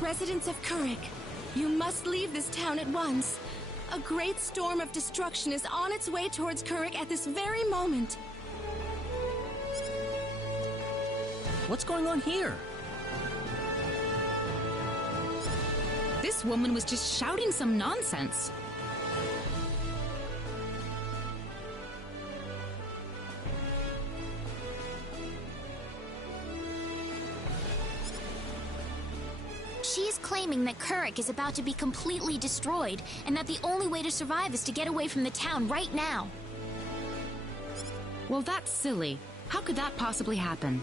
Residents of Kurik, you must leave this town at once. A great storm of destruction is on its way towards Kurik at this very moment. What's going on here? This woman was just shouting some nonsense. She's claiming that Kurik is about to be completely destroyed, and that the only way to survive is to get away from the town right now. Well, that's silly. How could that possibly happen?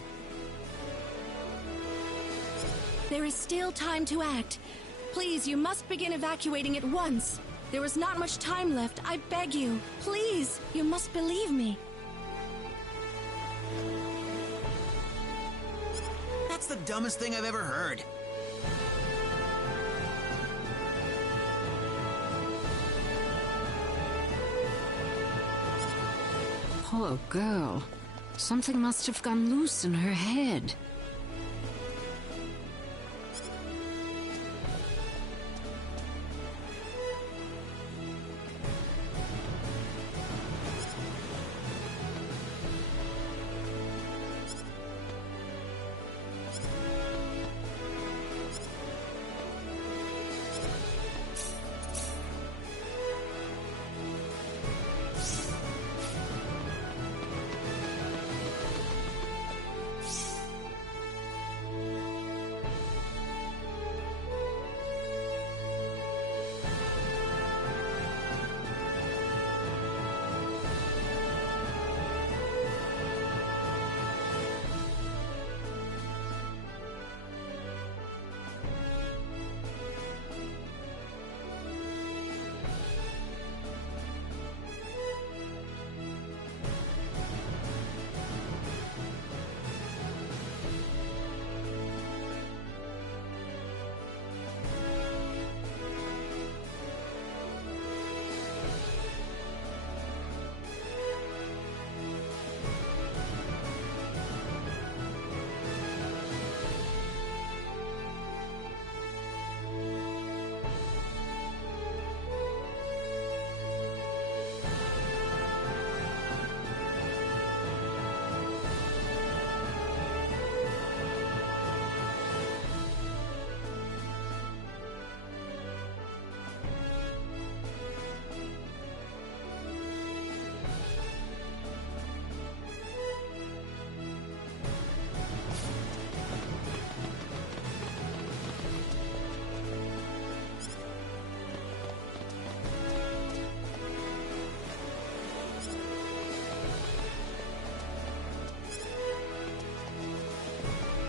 There is still time to act. Please, you must begin evacuating at once. There is not much time left, I beg you. Please, you must believe me. That's the dumbest thing I've ever heard. Poor girl. Something must have gone loose in her head.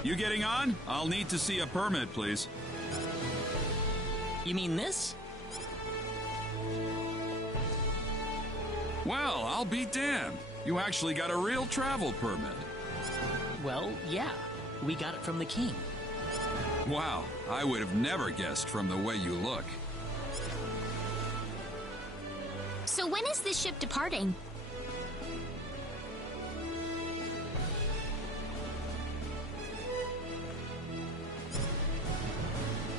You getting on? I'll need to see a permit, please. You mean this? Well, I'll be damned. You actually got a real travel permit. Well, yeah. We got it from the king. Wow, I would have never guessed from the way you look. So when is this ship departing?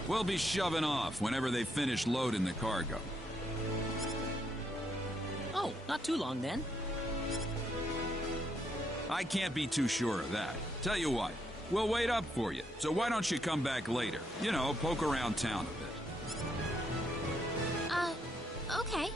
We'll be shoving off whenever they finish loading the cargo. Oh, not too long then. I can't be too sure of that. Tell you what, we'll wait up for you. So why don't you come back later? You know, poke around town a bit. Okay.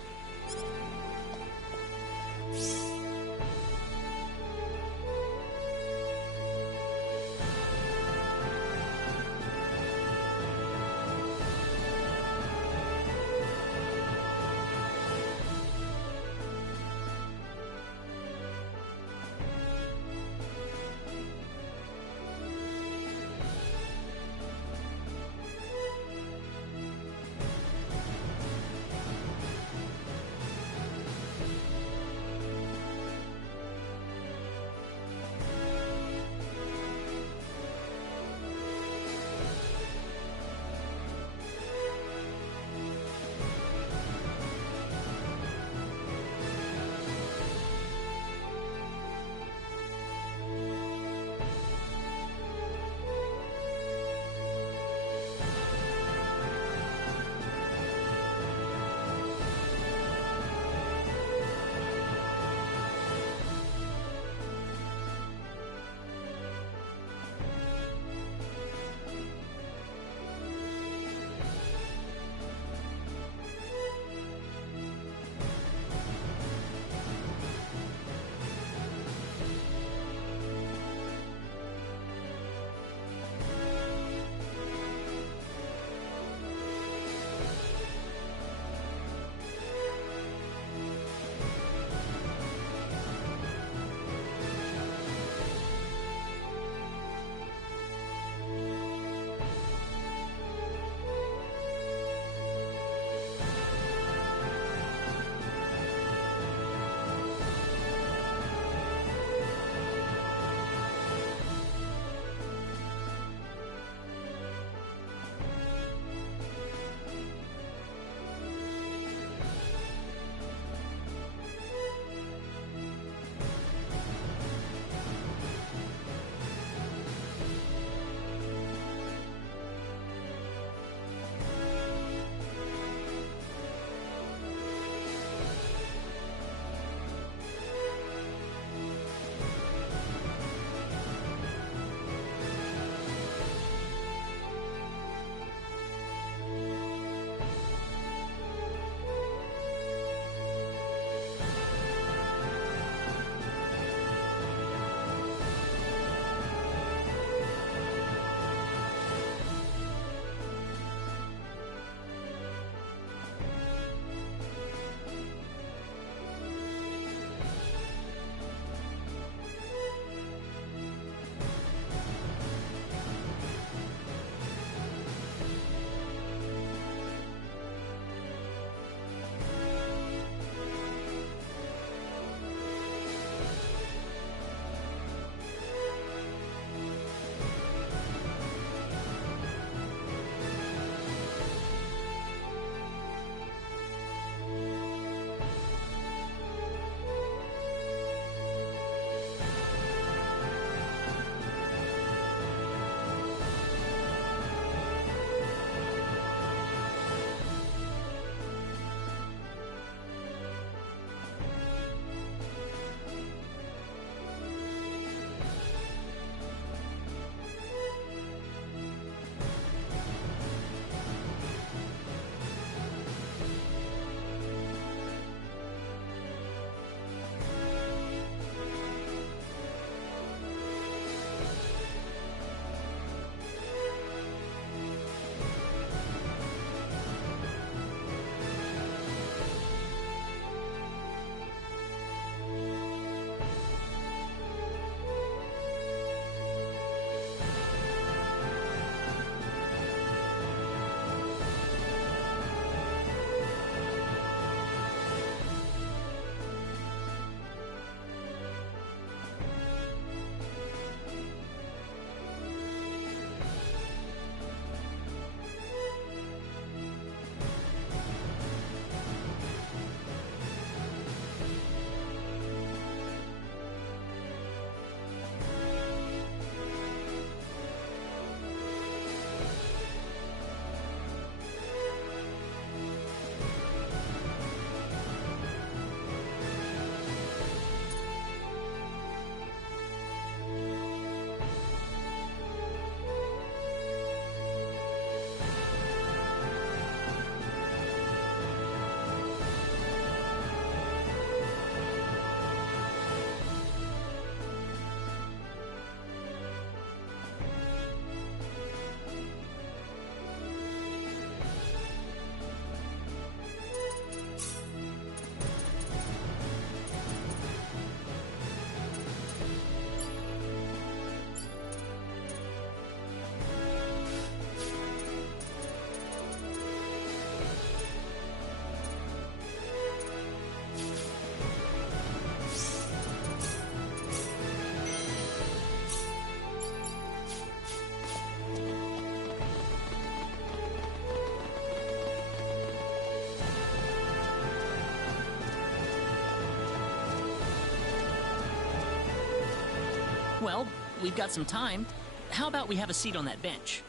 Well, we've got some time. How about we have a seat on that bench?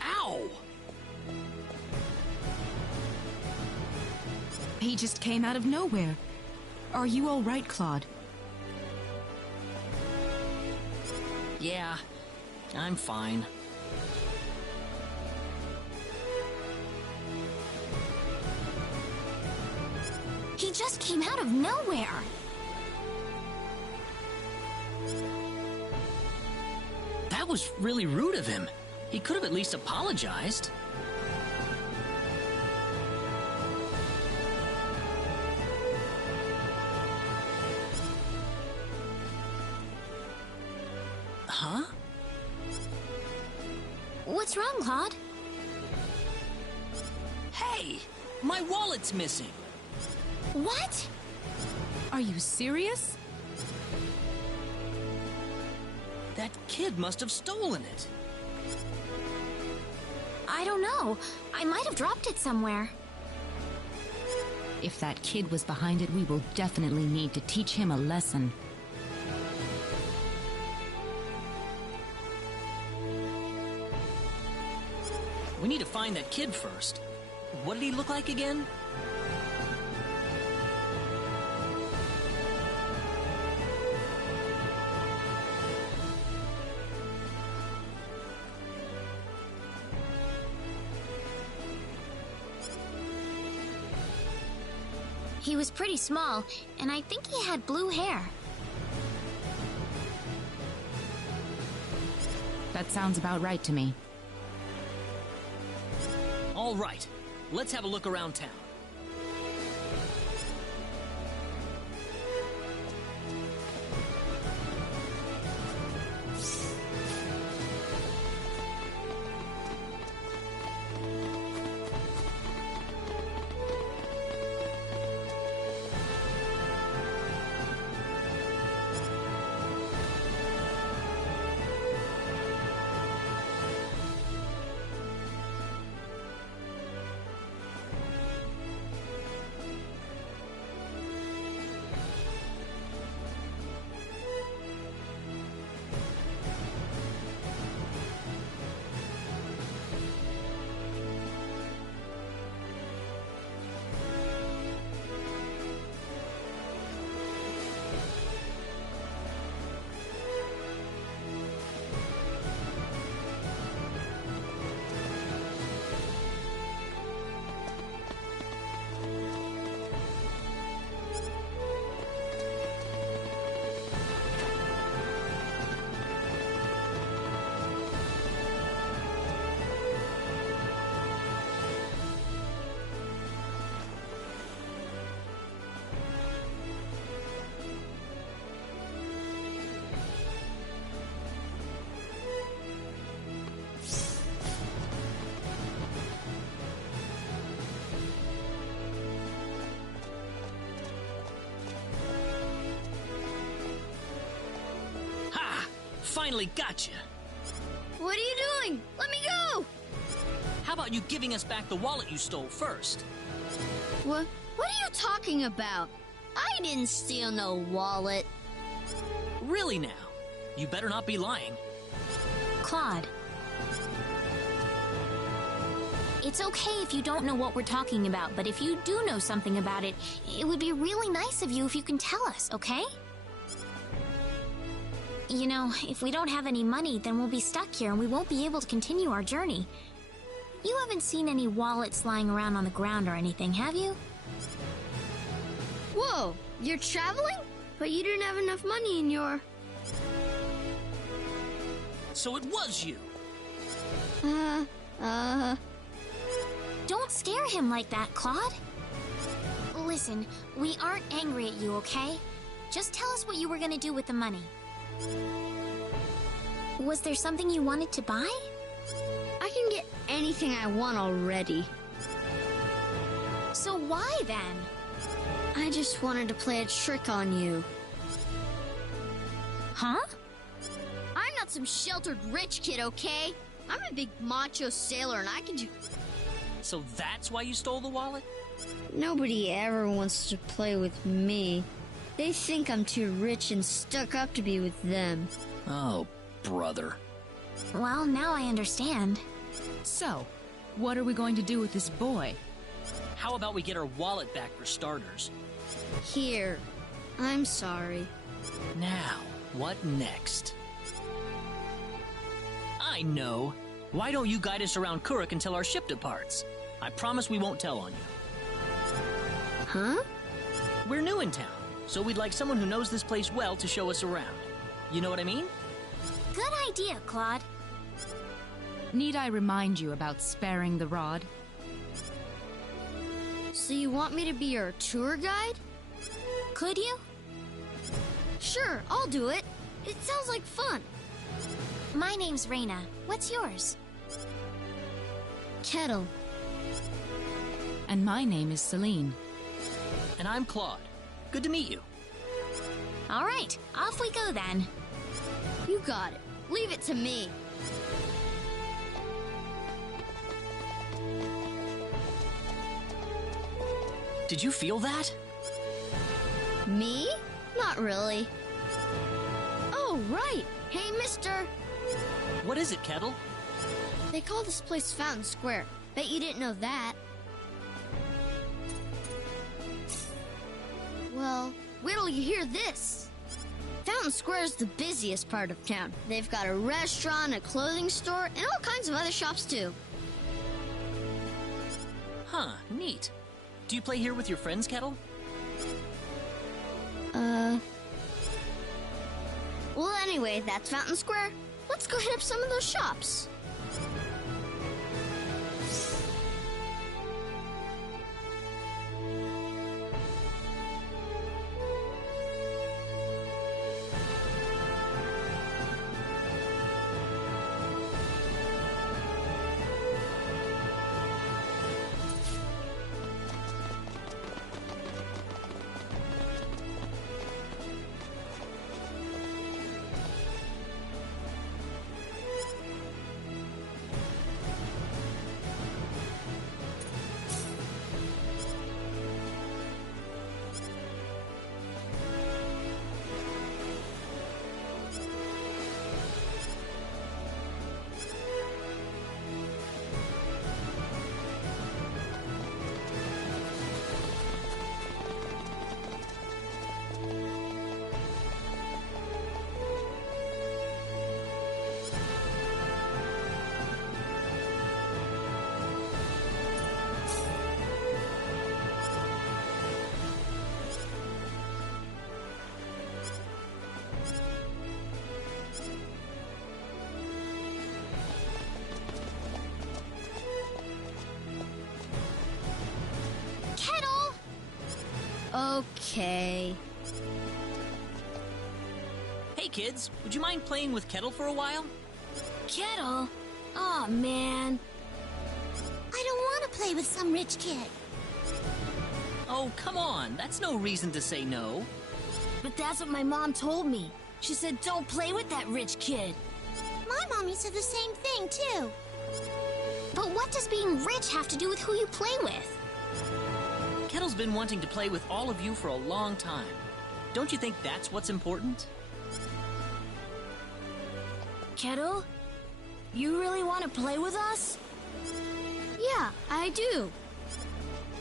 Ow! He just came out of nowhere. Are you all right, Claude? Yeah, I'm fine. He just came out of nowhere. That was really rude of him. He could have at least apologized. Huh? What's wrong, Claude? Hey! My wallet's missing! What? Are you serious? That kid must have stolen it. I don't know. I might have dropped it somewhere. If that kid was behind it, we will definitely need to teach him a lesson. We need to find that kid first. What did he look like again? He was pretty small, and I think he had blue hair. That sounds about right to me. All right, let's have a look around town. Finally got you. What are you doing? Let me go! How about you giving us back the wallet you stole first? What are you talking about? I didn't steal no wallet. Really now? You better not be lying. Claude. It's okay if you don't know what we're talking about, but if you do know something about it, it would be really nice of you if you can tell us, okay? You know, if we don't have any money, then we'll be stuck here and we won't be able to continue our journey. You haven't seen any wallets lying around on the ground or anything, have you? Whoa, you're traveling? But you didn't have enough money in your... So it was you. Don't scare him like that, Claude. Listen, we aren't angry at you, okay? Just tell us what you were gonna do with the money. Was there something you wanted to buy? I can get anything I want already. So why then? I just wanted to play a trick on you. Huh? I'm not some sheltered rich kid, okay? I'm a big macho sailor and I can do... So that's why you stole the wallet? Nobody ever wants to play with me. They think I'm too rich and stuck up to be with them. Oh, brother. Well, now I understand. So, what are we going to do with this boy? How about we get our wallet back for starters? Here. I'm sorry. Now, what next? I know. Why don't you guide us around Kuruk until our ship departs? I promise we won't tell on you. Huh? We're new in town, so we'd like someone who knows this place well to show us around. You know what I mean? Good idea, Claude. Need I remind you about sparing the rod? So you want me to be your tour guide? Could you? Sure, I'll do it. It sounds like fun. My name's Reina. What's yours? Kettle. And my name is Celine. And I'm Claude. Good to meet you. All right, off we go then. You got it. Leave it to me. Did you feel that? Me? Not really. Oh, right. Hey, mister. What is it, Kettle? They call this place Fountain Square. Bet you didn't know that. Well, wait till you hear this. Fountain Square is the busiest part of town. They've got a restaurant, a clothing store, and all kinds of other shops, too. Huh, neat. Do you play here with your friends, Kettle? Well, anyway, that's Fountain Square. Let's go hit up some of those shops. Okay. Hey, kids, would you mind playing with Kettle for a while? Kettle? Aw, man. I don't want to play with some rich kid. Oh, come on. That's no reason to say no. But that's what my mom told me. She said don't play with that rich kid. My mommy said the same thing, too. But what does being rich have to do with who you play with? Kettle's been wanting to play with all of you for a long time. Don't you think that's what's important? Kettle? You really want to play with us? Yeah, I do.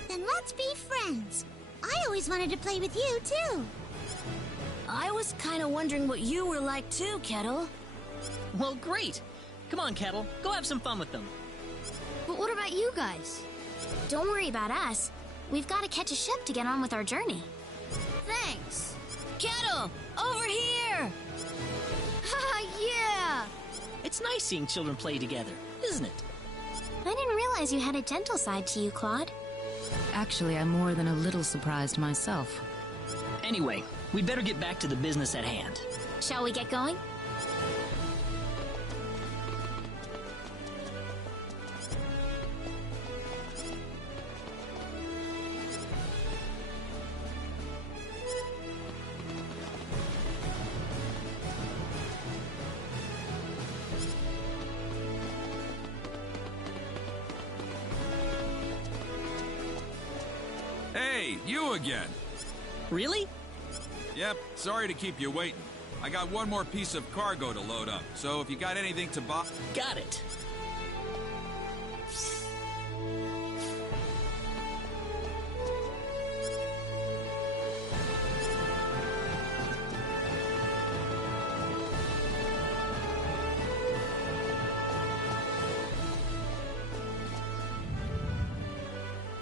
Then let's be friends. I always wanted to play with you, too. I was kind of wondering what you were like too, Kettle. Well, great. Come on, Kettle. Go have some fun with them. But what about you guys? Don't worry about us. We've got to catch a ship to get on with our journey. Thanks. Kettle, over here! Haha, yeah! It's nice seeing children play together, isn't it? I didn't realize you had a gentle side to you, Claude. Actually, I'm more than a little surprised myself. Anyway, we'd better get back to the business at hand. Shall we get going? you again. Really? Yep, sorry to keep you waiting. I got one more piece of cargo to load up, so if you got anything to buy... Got it.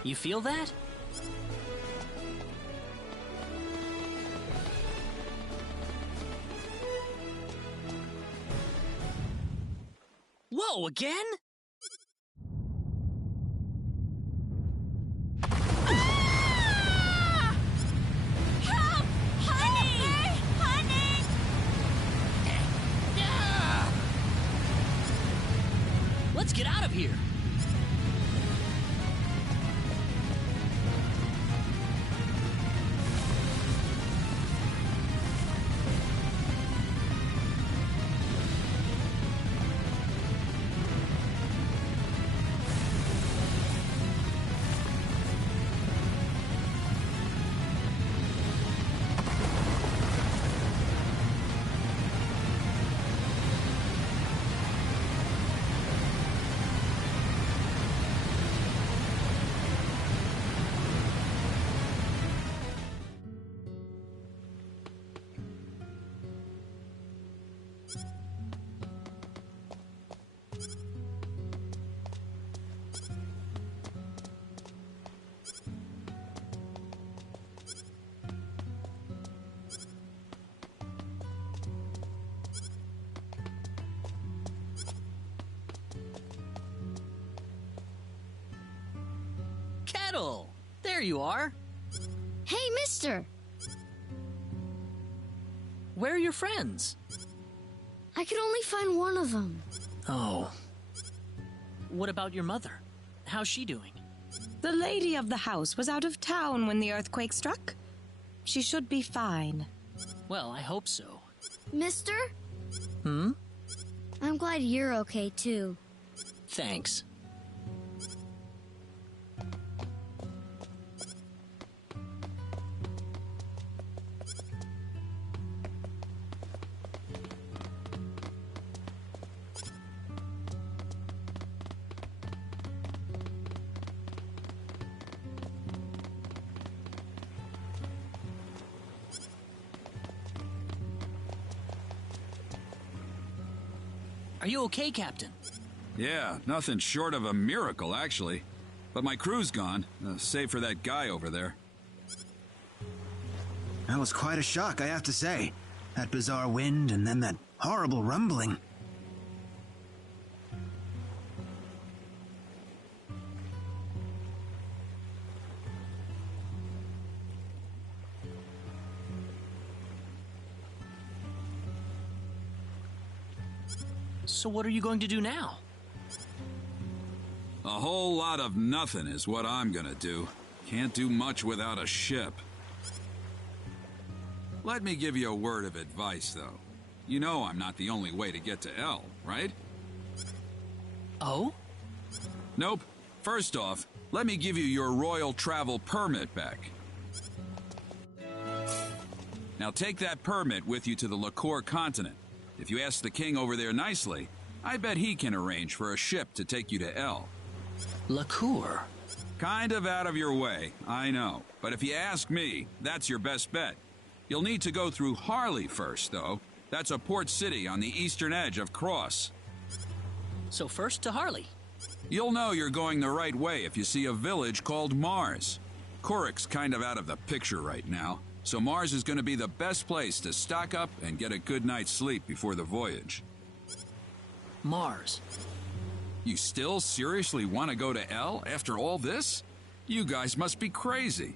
You feel that? Whoa, again? Ah! Help! Honey! Honey! Let's get out of here. Kettle! There you are. Hey, mister! Where are your friends? I could only find one of them. Oh. What about your mother? How's she doing? The lady of the house was out of town when the earthquake struck. She should be fine. Well, I hope so. Mister? Hmm? I'm glad you're okay, too. Thanks. Are you okay, Captain? Yeah, nothing short of a miracle, actually. But my crew's gone, save for that guy over there. That was quite a shock, I have to say. That bizarre wind and then that horrible rumbling. So what are you going to do now? A whole lot of nothing is what I'm gonna do. Can't do much without a ship. Let me give you a word of advice, though. You know I'm not the only way to get to L, right? Oh? Nope. First off, let me give you your royal travel permit back. Now take that permit with you to the Liqueur continent. If you ask the king over there nicely, I bet he can arrange for a ship to take you to L. Liqueur? Kind of out of your way, I know. But if you ask me, that's your best bet. You'll need to go through Harley first, though. That's a port city on the eastern edge of Cross. So first to Harley. You'll know you're going the right way if you see a village called Mars. Kurik's kind of out of the picture right now, so Mars is going to be the best place to stock up and get a good night's sleep before the voyage. Mars. You still seriously want to go to L after all this? You guys must be crazy.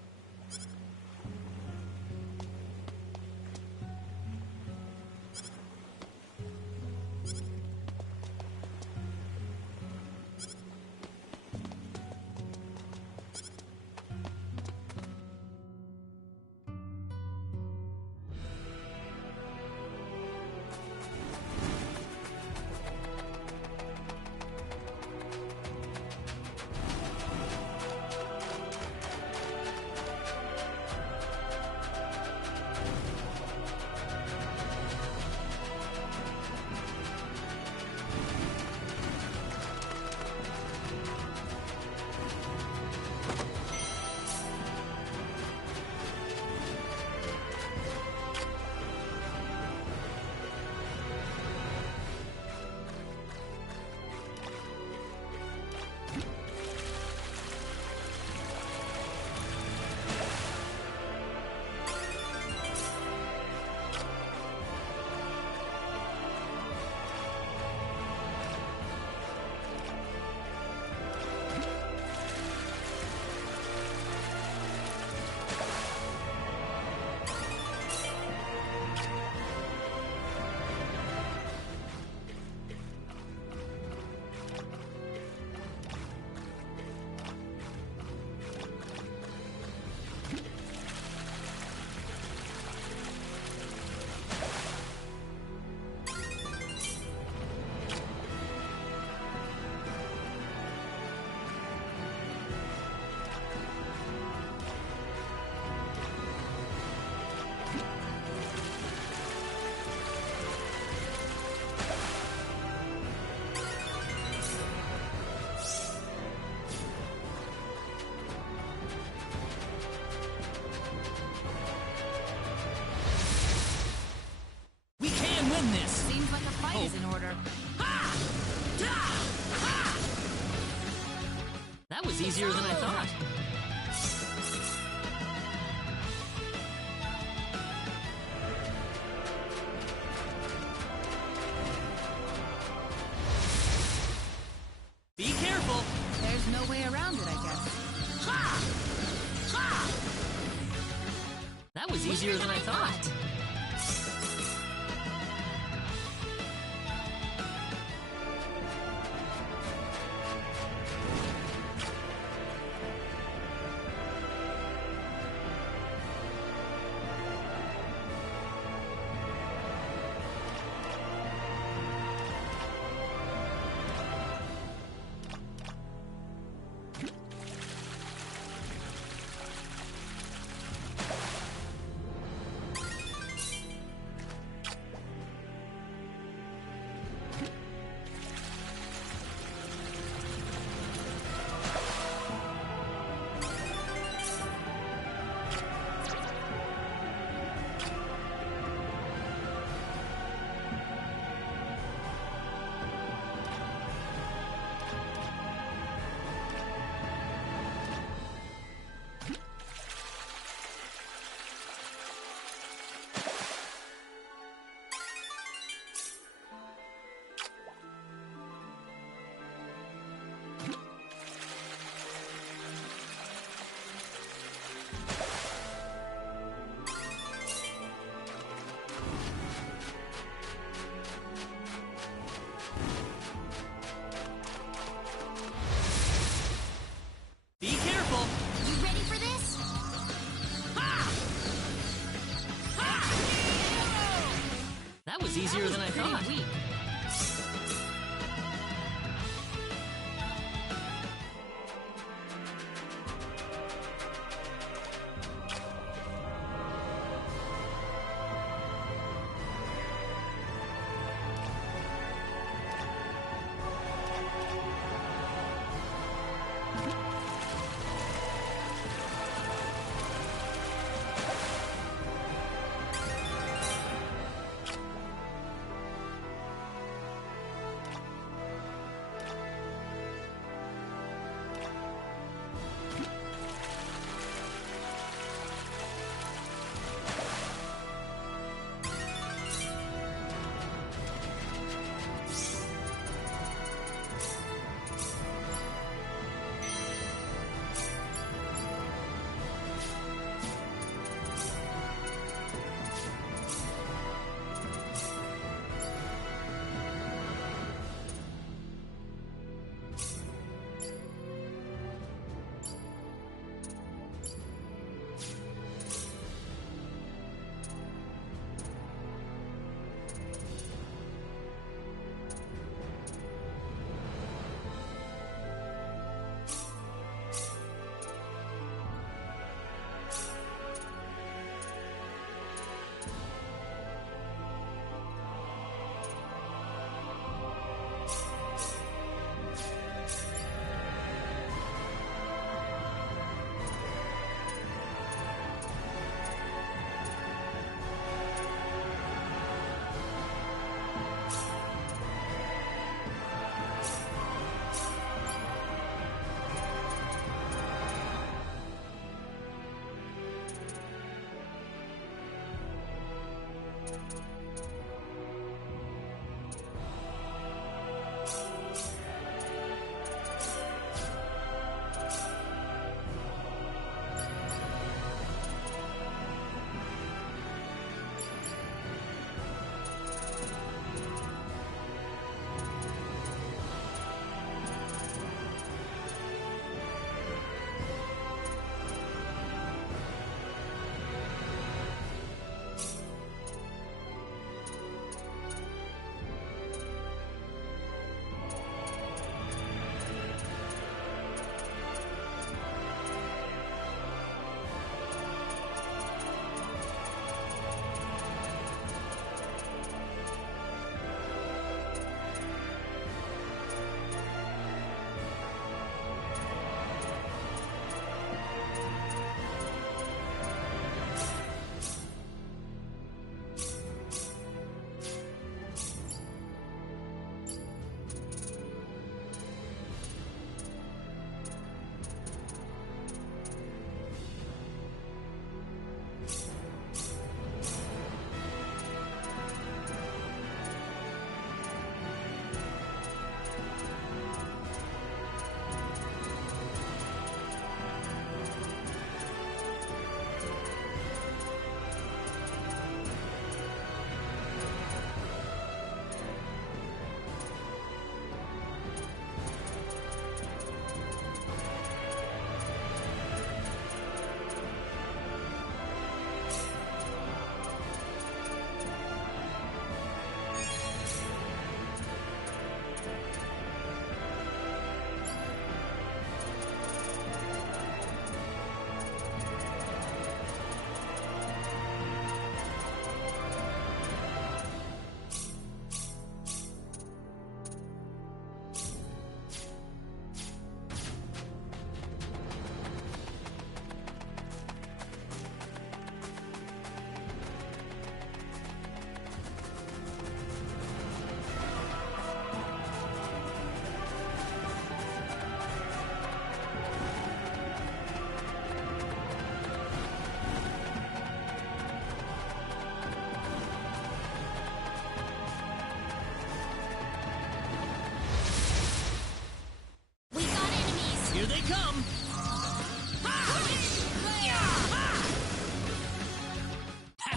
was easier than I thought. Be careful! You ready for this? That was easier than I thought.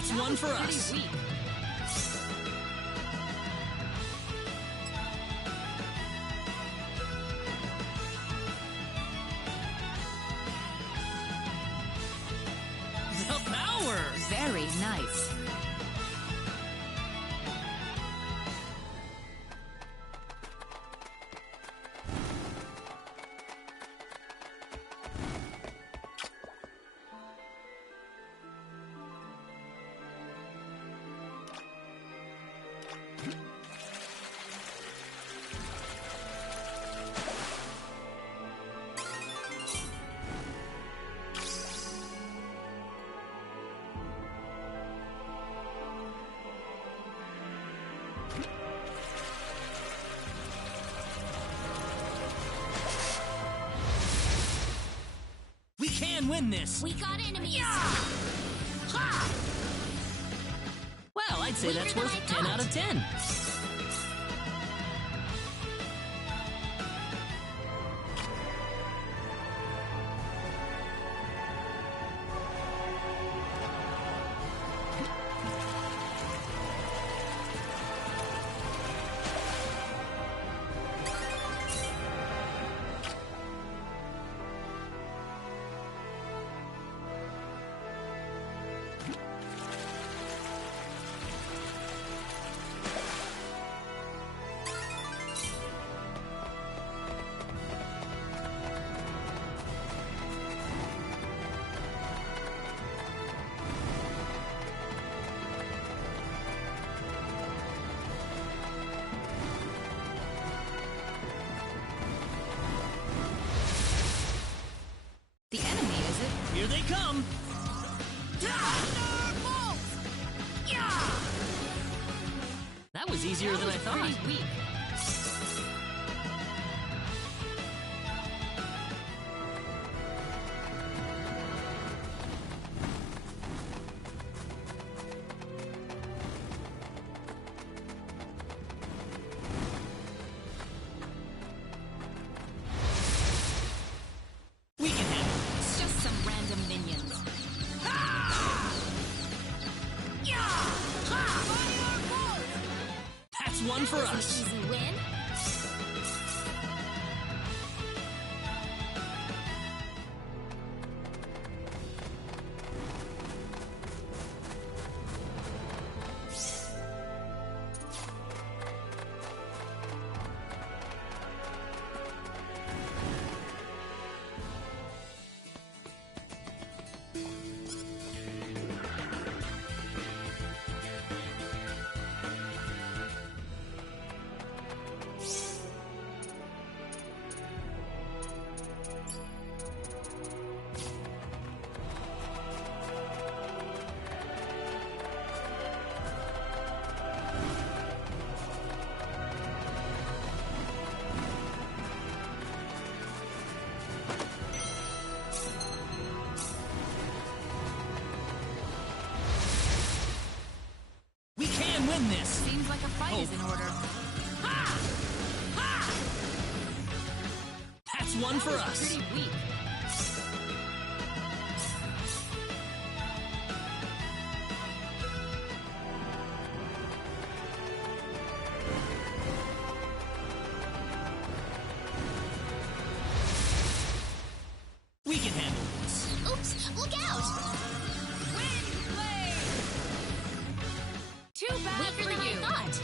That's one for us. The power! Very nice. We can win this! We got enemies! Well, I'd say Weaker that's than worth I 10 out of 10. The enemy, is it? Here they come! That was easier than I thought. Pretty weak. We can handle it. It's just some random minions. That's one for us. Easy win. We can win this! Seems like a fight is in order. That's one for us. Pretty weak. We can handle this. Oops, look out! Too bad Weaker for than you. I thought.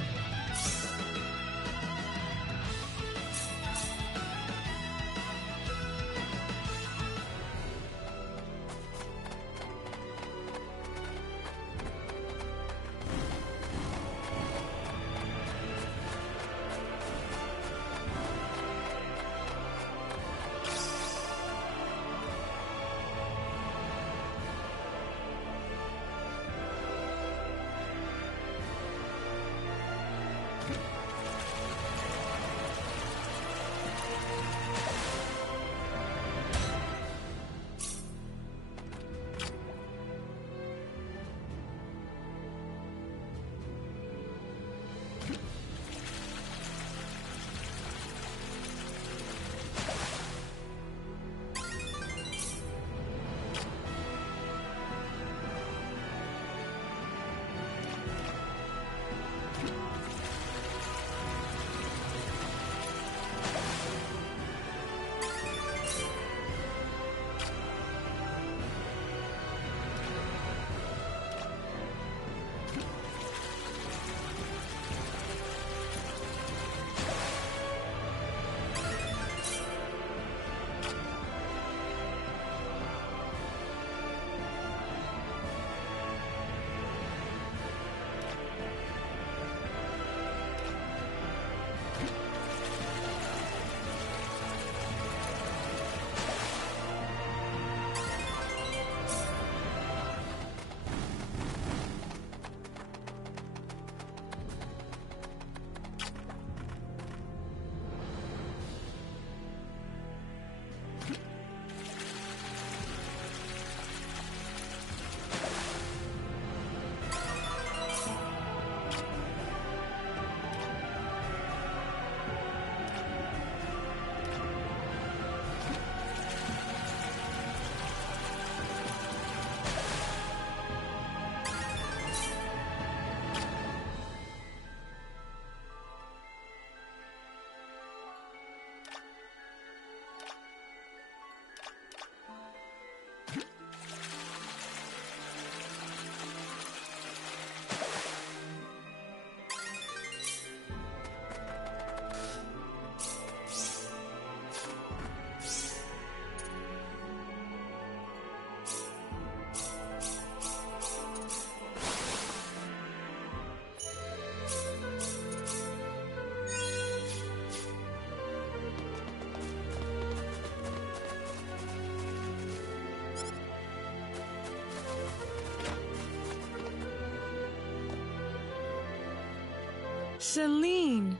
Celine!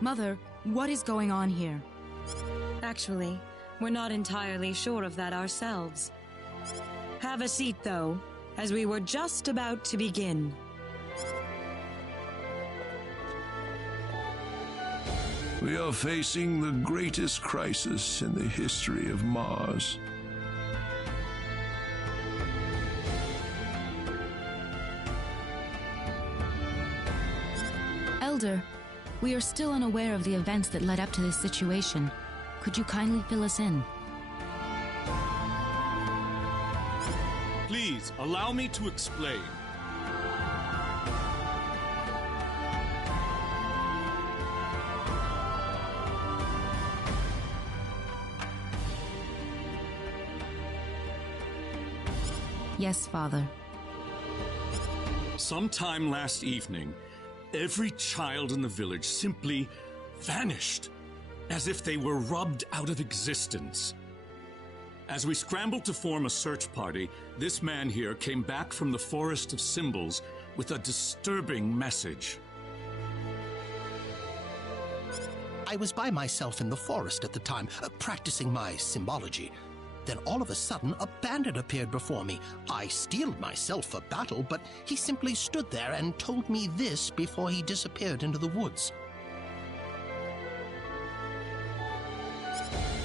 Mother, what is going on here? Actually, we're not entirely sure of that ourselves. Have a seat, though, as we were just about to begin. We are facing the greatest crisis in the history of Mars. Elder, we are still unaware of the events that led up to this situation. Could you kindly fill us in? Please, allow me to explain. Yes, Father. Sometime last evening, every child in the village simply vanished, as if they were rubbed out of existence. As we scrambled to form a search party, this man here came back from the Forest of Symbols with a disturbing message. I was by myself in the forest at the time, practicing my symbology. Then all of a sudden, a bandit appeared before me. I steeled myself for battle, but he simply stood there and told me this before he disappeared into the woods.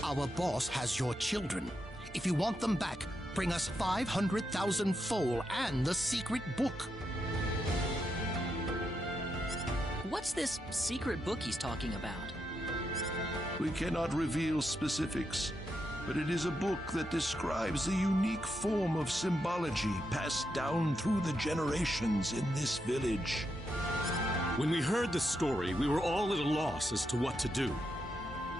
Our boss has your children. If you want them back, bring us 500,000 foal and the secret book. What's this secret book he's talking about? We cannot reveal specifics, but it is a book that describes the unique form of symbology passed down through the generations in this village. When we heard the story, we were all at a loss as to what to do.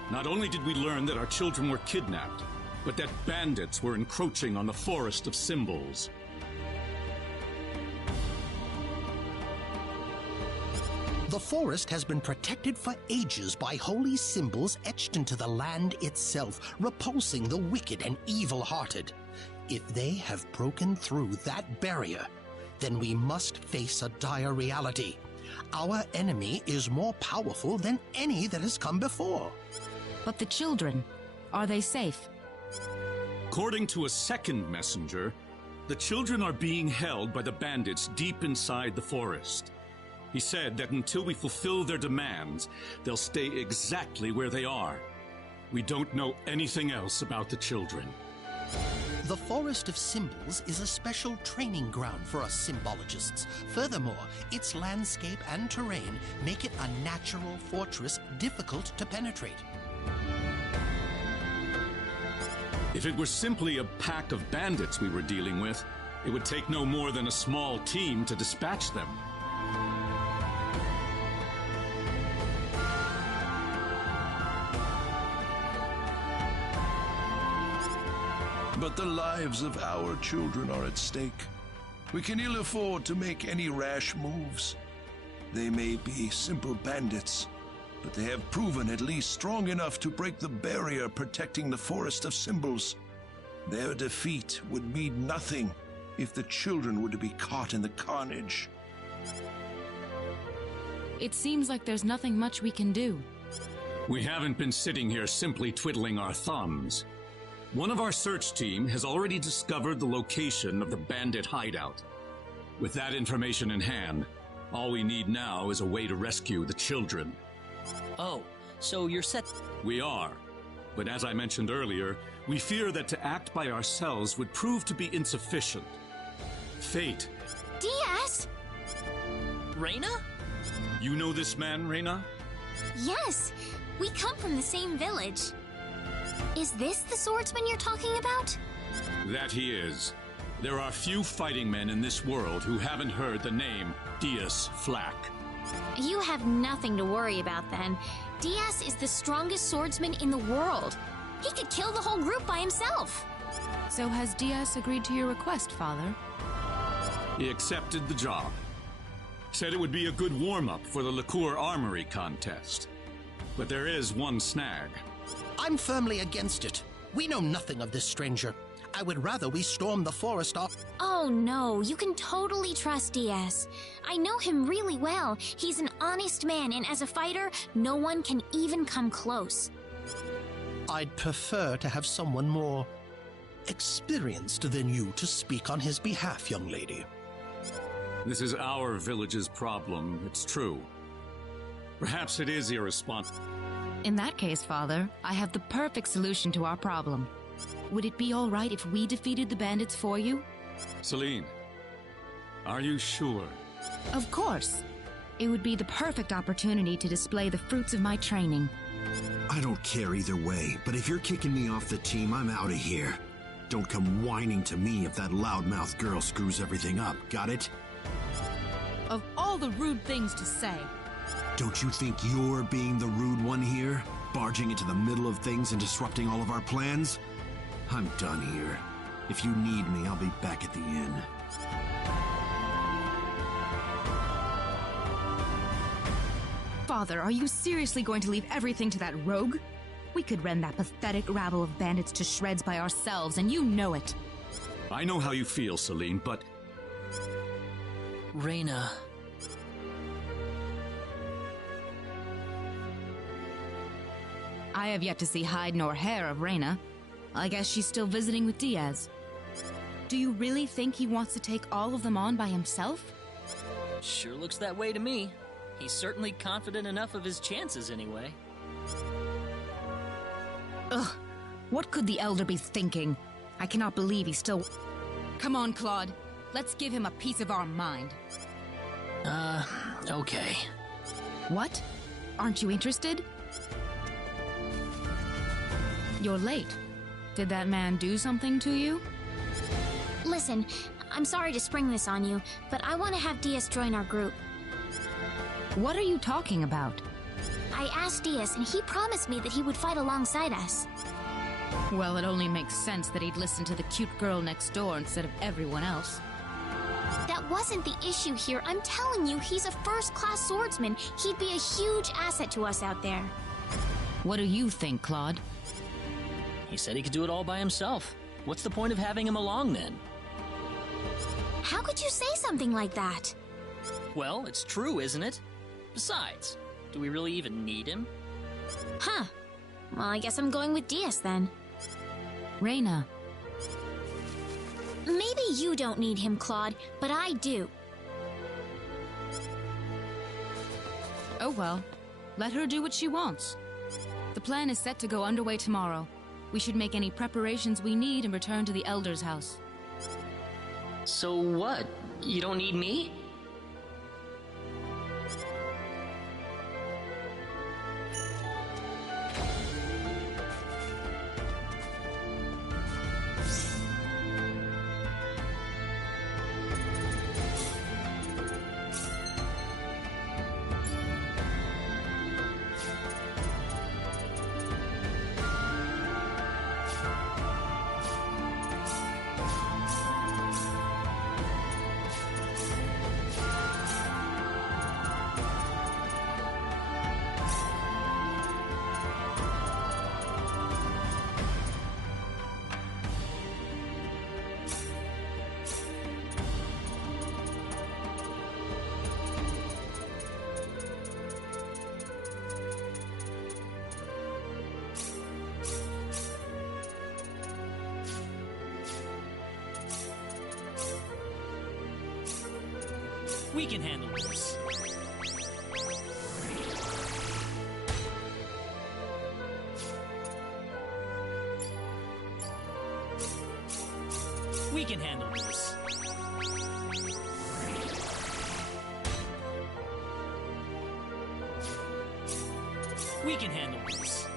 Not only did we learn that our children were kidnapped, but that bandits were encroaching on the Forest of Symbols. The forest has been protected for ages by holy symbols etched into the land itself, repulsing the wicked and evil-hearted. If they have broken through that barrier, then we must face a dire reality. Our enemy is more powerful than any that has come before. But the children, are they safe? According to a second messenger, the children are being held by the bandits deep inside the forest. He said that until we fulfill their demands, they'll stay exactly where they are. We don't know anything else about the children. The Forest of Symbols is a special training ground for us symbologists. Furthermore, its landscape and terrain make it a natural fortress difficult to penetrate. If it were simply a pack of bandits we were dealing with, it would take no more than a small team to dispatch them. But the lives of our children are at stake. We can ill afford to make any rash moves. They may be simple bandits, but they have proven at least strong enough to break the barrier protecting the Forest of Symbols. Their defeat would mean nothing if the children were to be caught in the carnage. It seems like there's nothing much we can do. We haven't been sitting here simply twiddling our thumbs. One of our search team has already discovered the location of the bandit hideout. With that information in hand, all we need now is a way to rescue the children. Oh, so you're set... We are. But as I mentioned earlier, we fear that to act by ourselves would prove to be insufficient. Fate. Diaz! Reina? You know this man, Reina? Yes, we come from the same village. Is this the swordsman you're talking about? That he is. There are few fighting men in this world who haven't heard the name Diaz Flack. You have nothing to worry about then. Diaz is the strongest swordsman in the world. He could kill the whole group by himself. So has Diaz agreed to your request, Father? He accepted the job. Said it would be a good warm-up for the Liqueur Armory contest. But there is one snag. I'm firmly against it. We know nothing of this stranger. I would rather we storm the forest off. Oh no, you can totally trust Diaz. I know him really well. He's an honest man, and as a fighter, no one can even come close. I'd prefer to have someone more experienced than you to speak on his behalf, young lady. This is our village's problem, it's true. Perhaps it is irresponsible. In that case, Father, I have the perfect solution to our problem. Would it be all right if we defeated the bandits for you? Celine, are you sure? Of course. It would be the perfect opportunity to display the fruits of my training. I don't care either way, but if you're kicking me off the team, I'm out of here. Don't come whining to me if that loudmouth girl screws everything up, got it? Of all the rude things to say. Don't you think you're being the rude one here? Barging into the middle of things and disrupting all of our plans? I'm done here. If you need me, I'll be back at the inn. Father, are you seriously going to leave everything to that rogue? We could rend that pathetic rabble of bandits to shreds by ourselves, and you know it. I know how you feel, Celine, but... Reyna... I have yet to see hide nor hair of Reyna. I guess she's still visiting with Diaz. Do you really think he wants to take all of them on by himself? Sure looks that way to me. He's certainly confident enough of his chances anyway. Ugh, what could the Elder be thinking? I cannot believe he's still... Come on, Claude. Let's give him a piece of our mind. Okay. What? Aren't you interested? You're late. Did that man do something to you? Listen, I'm sorry to spring this on you, but I want to have Diaz join our group. What are you talking about? I asked Diaz, and he promised me that he would fight alongside us. Well, it only makes sense that he'd listen to the cute girl next door instead of everyone else. That wasn't the issue here. I'm telling you, he's a first-class swordsman. He'd be a huge asset to us out there. What do you think, Claude? He said he could do it all by himself. What's the point of having him along, then? How could you say something like that? Well, it's true, isn't it? Besides, do we really even need him? Huh. Well, I guess I'm going with Diaz, then. Reyna. Maybe you don't need him, Claude, but I do. Oh well. Let her do what she wants. The plan is set to go underway tomorrow. We should make any preparations we need and return to the Elder's house. So what? You don't need me? We can handle this. We can handle this. We can handle this.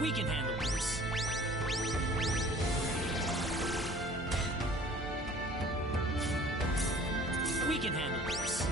We can handle this. We can handle this.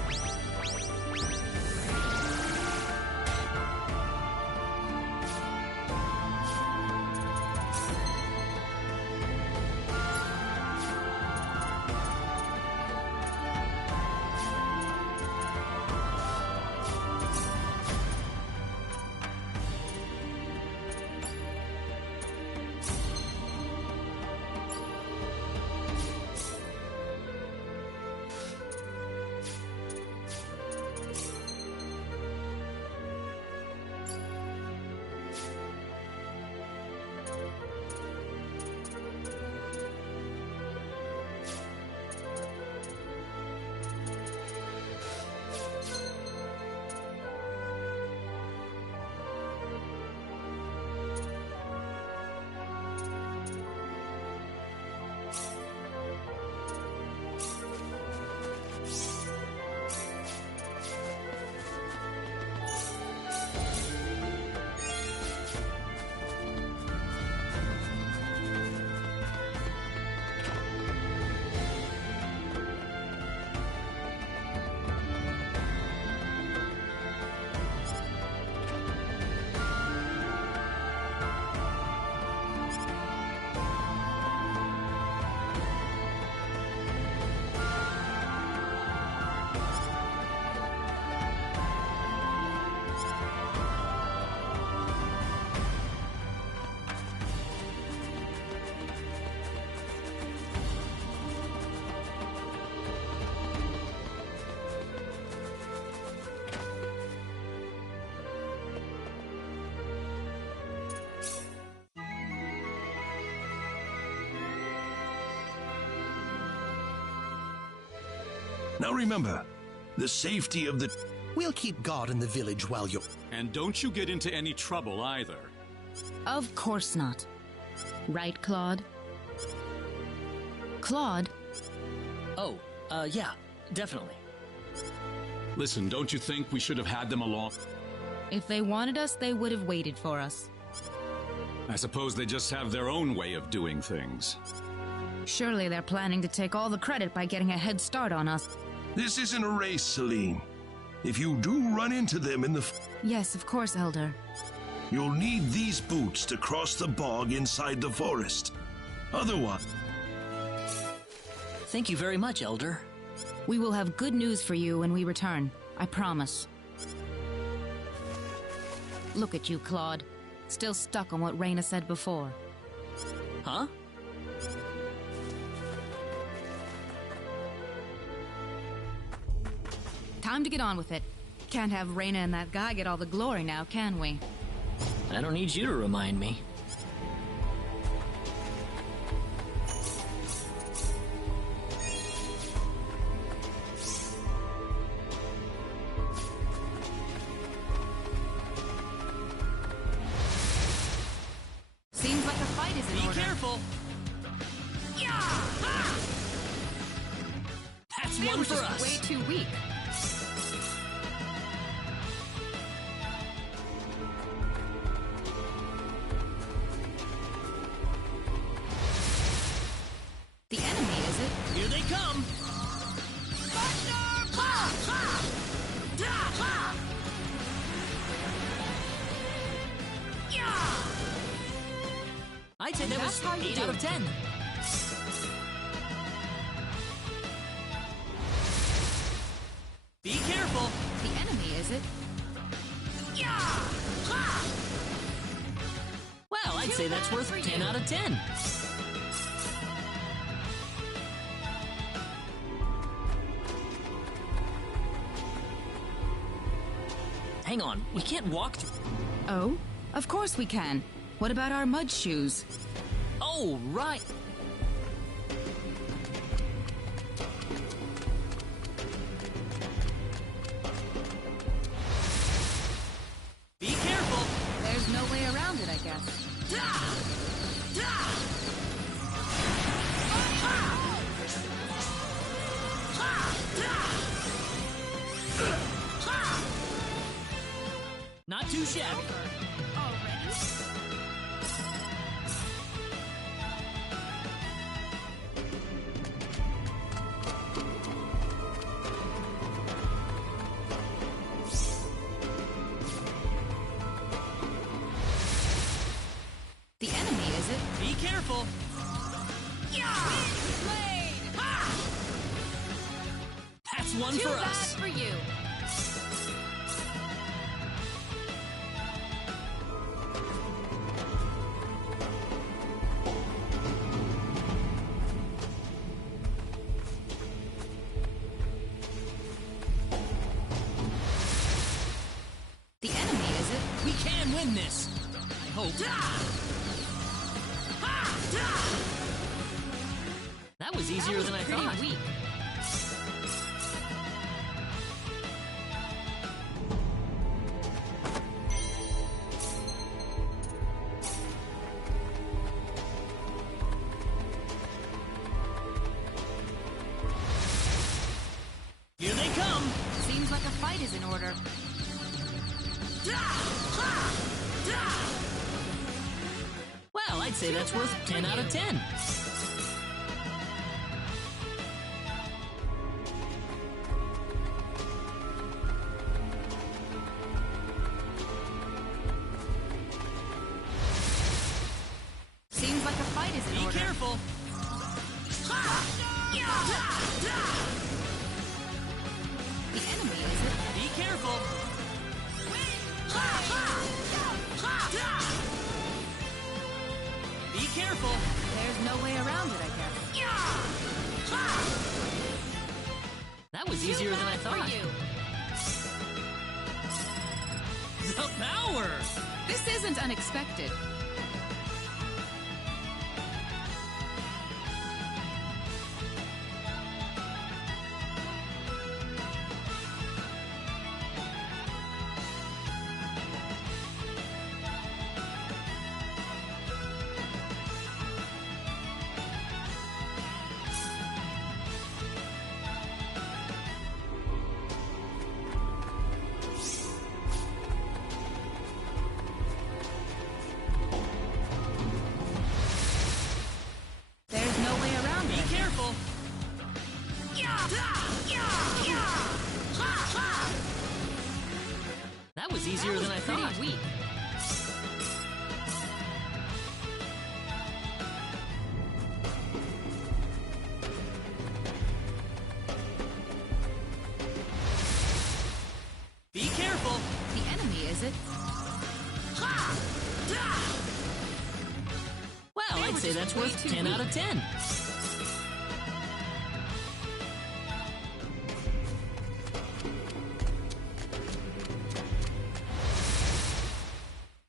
Now remember, the safety of the... We'll keep guard in the village while you're... And don't you get into any trouble either. Of course not. Right, Claude? Claude? Oh, yeah, definitely. Listen, don't you think we should have had them along? If they wanted us, they would have waited for us. I suppose they just have their own way of doing things. Surely they're planning to take all the credit by getting a head start on us. This isn't a race, Celine. If you do run into them in the... Yes, of course, Elder. You'll need these boots to cross the bog inside the forest. Otherwise... Thank you very much, Elder. We will have good news for you when we return. I promise. Look at you, Claude. Still stuck on what Reyna said before. Huh? Time to get on with it. Can't have Reyna and that guy get all the glory now, can we? I don't need you to remind me. Seems like a fight is in order. Be careful! That's They one were for just us! way too weak. The enemy, is it? Here they come! I'd say that was 8 out of 10. Be careful! The enemy, is it? Well, I'd say that's worth 10 out of 10. Hang on, we can't walk through... Oh, of course we can. What about our mud shoes? Oh, right. Be careful! There's no way around it, I guess. Not too shabby. Already? The enemy, is it? Be careful! That's one Too for bad us! for you. The enemy, is it? We can win this! I hope. That was easier than I Pretty thought. weak. Here they come! Seems like a fight is in order. Well, I'd say that's worth 10 out of 10. Seems like a fight is in Be order. careful! The enemy, is it? Be careful! Be careful! There's no way around it, I guess. That was easier than I thought. The power! This isn't unexpected. That was easier than I thought. Pretty weak. Be careful! The enemy, is it? Well, I'd say that's worth 10 out of 10.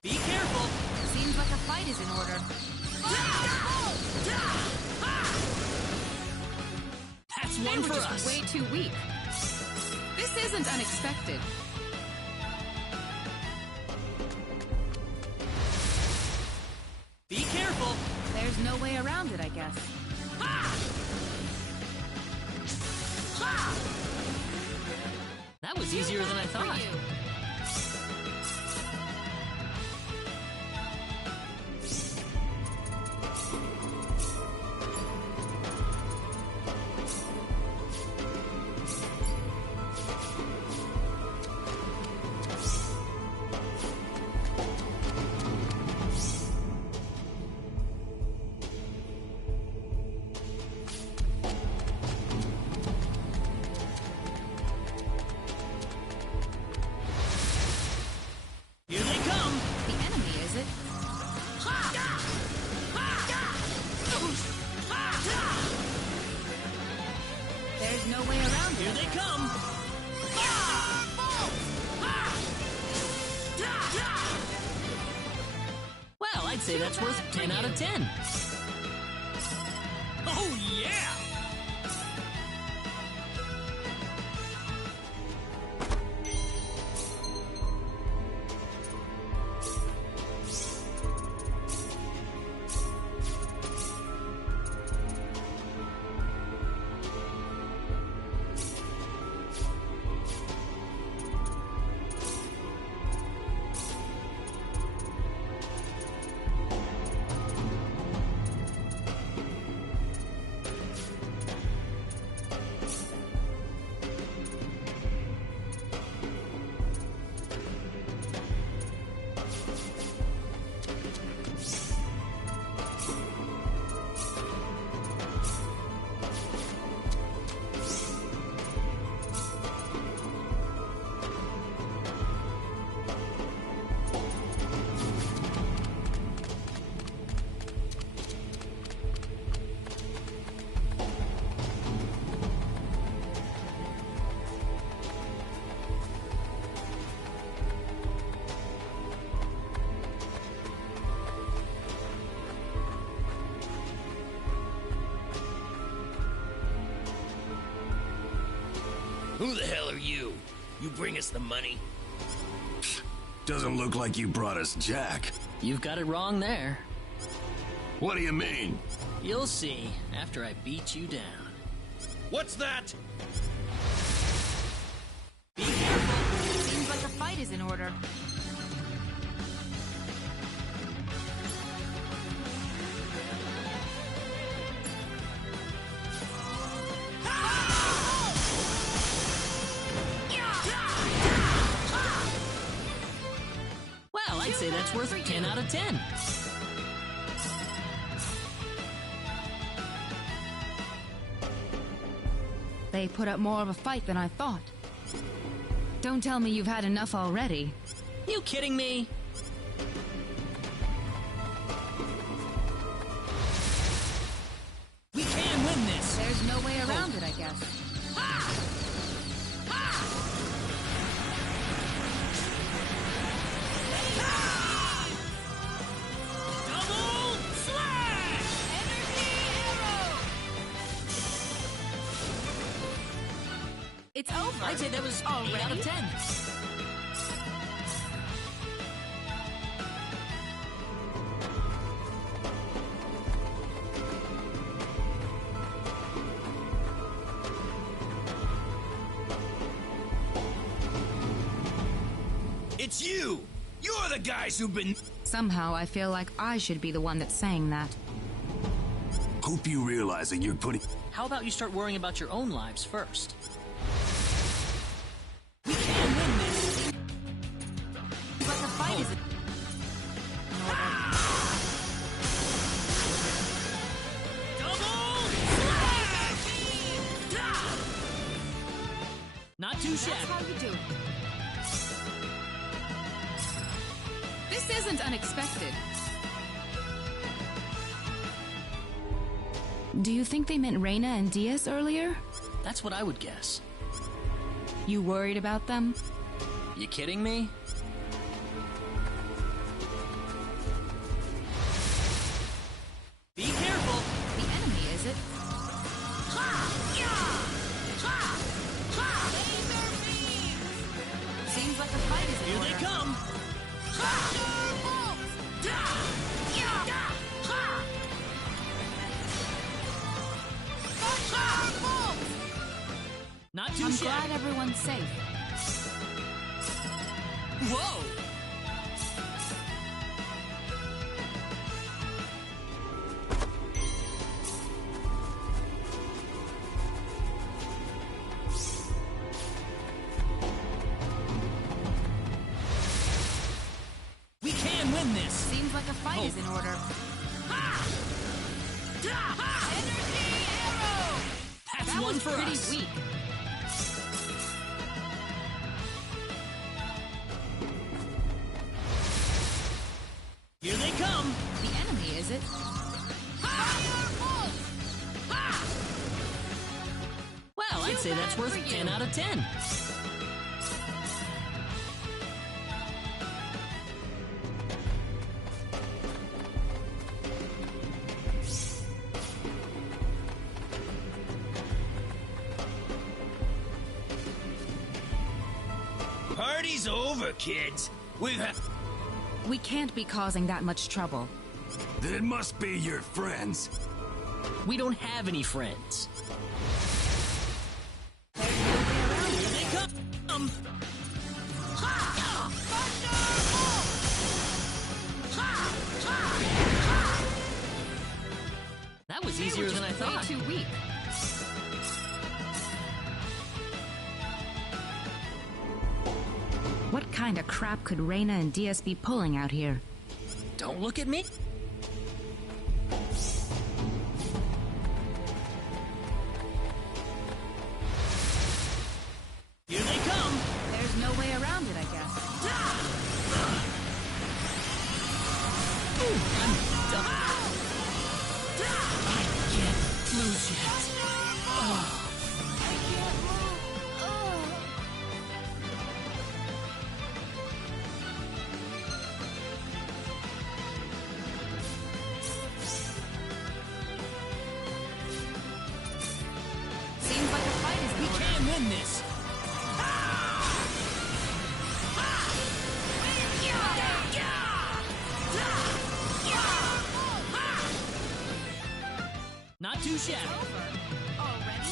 Be careful! Seems like a fight is in order. That's They one were for just us. way too weak. This isn't unexpected. Be careful! There's no way around it, I guess. That was easier than I thought. Here they come! The enemy, is it? There's no way around it. Here they come! Well, I'd say that's worth 10 out of 10. Oh, yeah! Who the hell are you? You bring us the money? Doesn't look like you brought us Jack. You've got it wrong there. What do you mean? You'll see after I beat you down. What's that? Be careful! Seems like a fight is in order. Well, I'd say that's worth 10 out of 10. They put up more of a fight than I thought. Don't tell me you've had enough already. You kidding me? We can win this! There's no way around it, I guess. Double slash! It's over. I'd say that was 8 out of 10. It's you! You're the guys who've been... Somehow I feel like I should be the one that's saying that. Hope you realize that you're putting... How about you start worrying about your own lives first? We can win this! fight is in order. Not too shabby. That's how you do it. This isn't unexpected. Do you think they meant Reina and Diaz earlier? That's what I would guess. You worried about them? You kidding me? Be careful! The enemy, is it? Seems like a fight is in Here order. they come! Not too I'm shabby. glad everyone's safe. Whoa! We can win this! Seems like a fight is in order. Energy arrow! That's That one was for pretty us. weak. Here they come! The enemy, is it? Well, I'd say that's worth 10 out of 10. Party's over, kids. We can't be causing that much trouble. Then it must be your friends. We don't have any friends. Here they come! That was easier than I thought. Way too weak. What kind of crap could Reina and Diaz be pulling out here? Don't look at me. Here they come! There's no way around it, I guess. I'm done. I can't lose yet. Oh. Seems like a fight is in We order. can win this. Not too shabby. Already?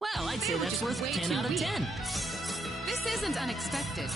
Well, I'd say They were that's just worth way 10 too out of weak. 10. This isn't unexpected.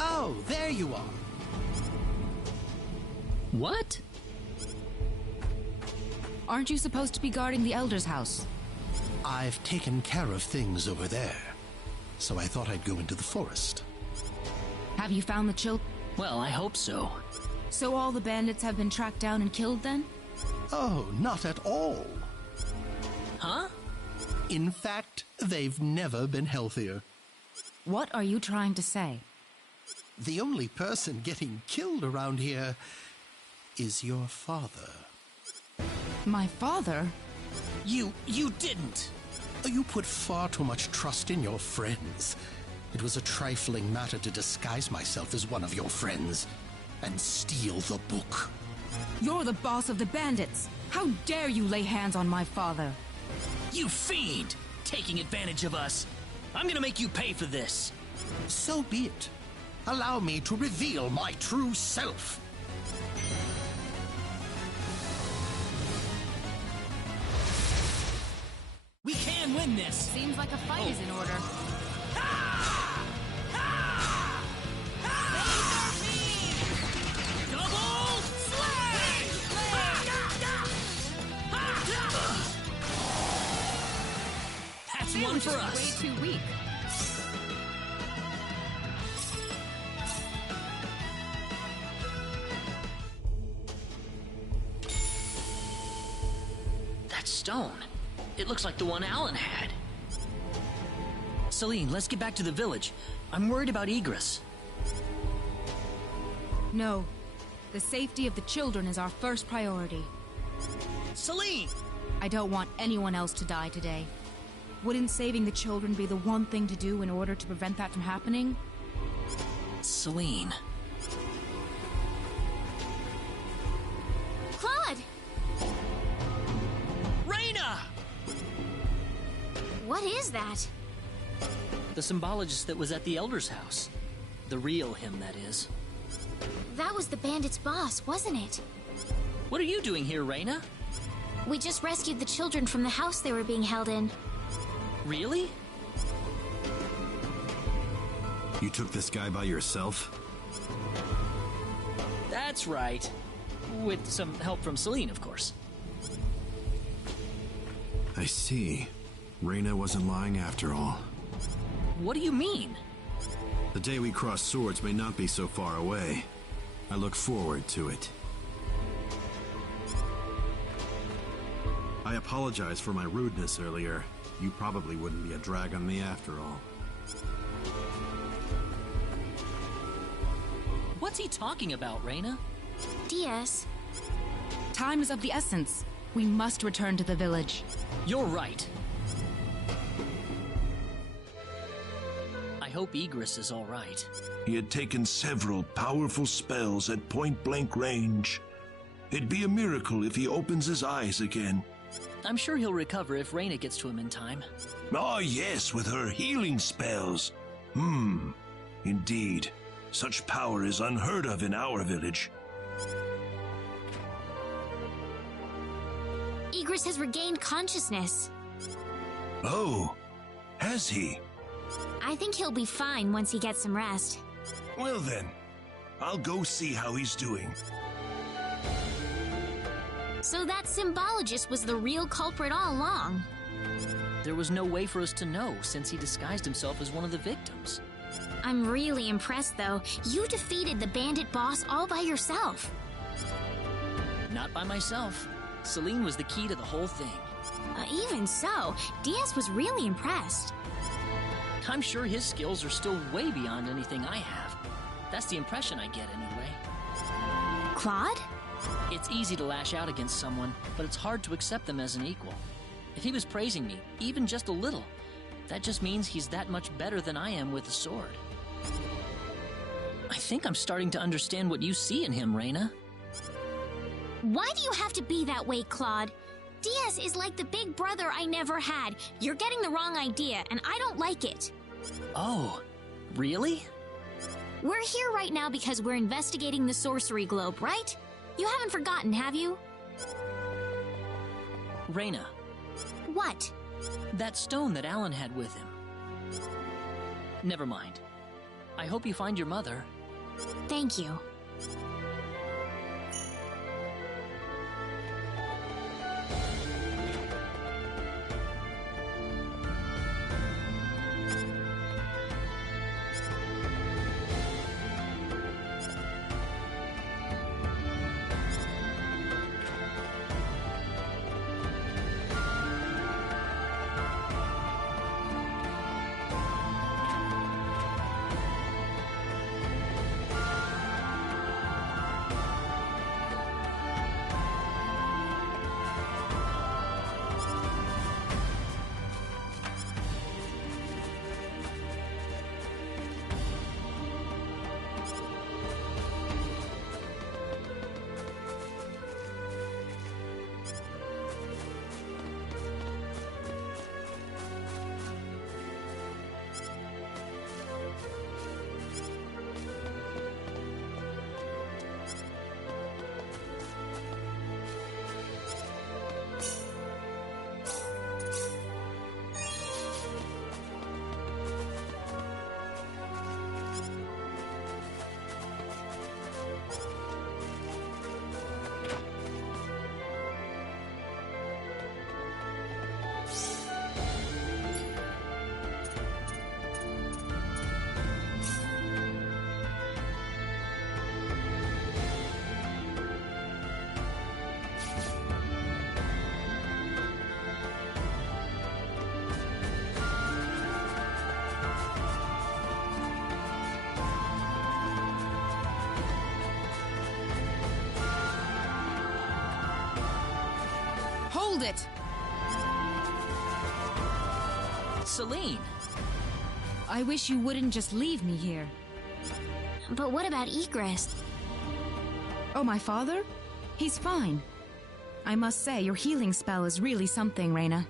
Oh, there you are. What? Aren't you supposed to be guarding the Elder's house? I've taken care of things over there, so I thought I'd go into the forest. Have you found the children? Well, I hope so. So all the bandits have been tracked down and killed then? Oh, not at all. Huh? In fact, they've never been healthier. What are you trying to say? The only person getting killed around here is your father. My father? You didn't! You put far too much trust in your friends. It was a trifling matter to disguise myself as one of your friends and steal the book. You're the boss of the bandits! How dare you lay hands on my father? You fiend! Taking advantage of us! I'm gonna make you pay for this! So be it. Allow me to reveal my true self. We can win this! Seems like a fight is in order. Double slay! That's They one were for just us. way too weak. That stone. It looks like the one Alan had. Celine, let's get back to the village. I'm worried about Egress. No. The safety of the children is our first priority. Celine! I don't want anyone else to die today. Wouldn't saving the children be the one thing to do in order to prevent that from happening? Celine. Claude! Raina! What is that? The symbologist that was at the Elder's house. The real him, that is. That was the bandit's boss, wasn't it? What are you doing here, Raina? We just rescued the children from the house they were being held in. Really? You took this guy by yourself? That's right. With some help from Celine, of course. I see. Raina wasn't lying after all. What do you mean? The day we cross swords may not be so far away. I look forward to it. I apologize for my rudeness earlier. You probably wouldn't be a drag on me after all. What's he talking about, Raina? Diaz. Time is of the essence. We must return to the village. You're right. I hope Egress is all right. He had taken several powerful spells at point-blank range. It'd be a miracle if he opens his eyes again. I'm sure he'll recover if Raina gets to him in time. Ah, yes, with her healing spells. Indeed. Such power is unheard of in our village. Egress has regained consciousness. Oh, has he? I think he'll be fine once he gets some rest. Well then, I'll go see how he's doing. So that symbologist was the real culprit all along. There was no way for us to know since he disguised himself as one of the victims. I'm really impressed, though. You defeated the bandit boss all by yourself. Not by myself. Celine was the key to the whole thing. Even so, Diaz was really impressed. I'm sure his skills are still way beyond anything I have. That's the impression I get anyway. Claude? It's easy to lash out against someone, but it's hard to accept them as an equal. If he was praising me, even just a little, that just means he's that much better than I am with a sword. I think I'm starting to understand what you see in him, Reina. Why do you have to be that way, Claude? Diaz is like the big brother I never had. You're getting the wrong idea, and I don't like it. Oh, really? We're here right now because we're investigating the sorcery globe, right? You haven't forgotten, have you? Reina. What? That stone that Alan had with him. Never mind. I hope you find your mother. Thank you. Hold it! Celine! I wish you wouldn't just leave me here. But what about Egress? Oh, my father? He's fine. I must say, your healing spell is really something, Reina.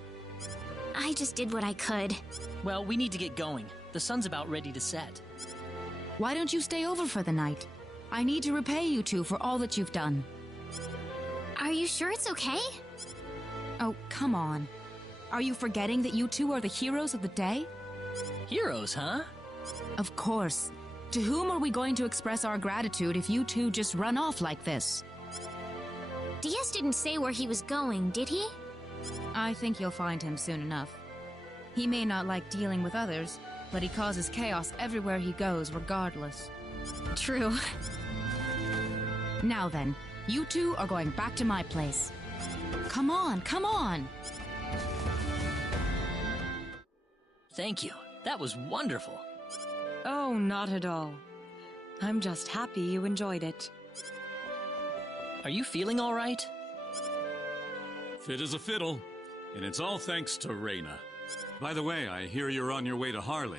I just did what I could. Well, we need to get going. The sun's about ready to set. Why don't you stay over for the night? I need to repay you two for all that you've done. Are you sure it's okay? Oh, come on. Are you forgetting that you two are the heroes of the day? Heroes, huh? Of course. To whom are we going to express our gratitude if you two just run off like this? Diaz didn't say where he was going, did he? I think you'll find him soon enough. He may not like dealing with others, but he causes chaos everywhere he goes, regardless. True. Now then, you two are going back to my place. Come on, come on! Thank you. That was wonderful. Oh, not at all. I'm just happy you enjoyed it. Are you feeling all right? Fit as a fiddle. And it's all thanks to Reina. By the way, I hear you're on your way to Harley.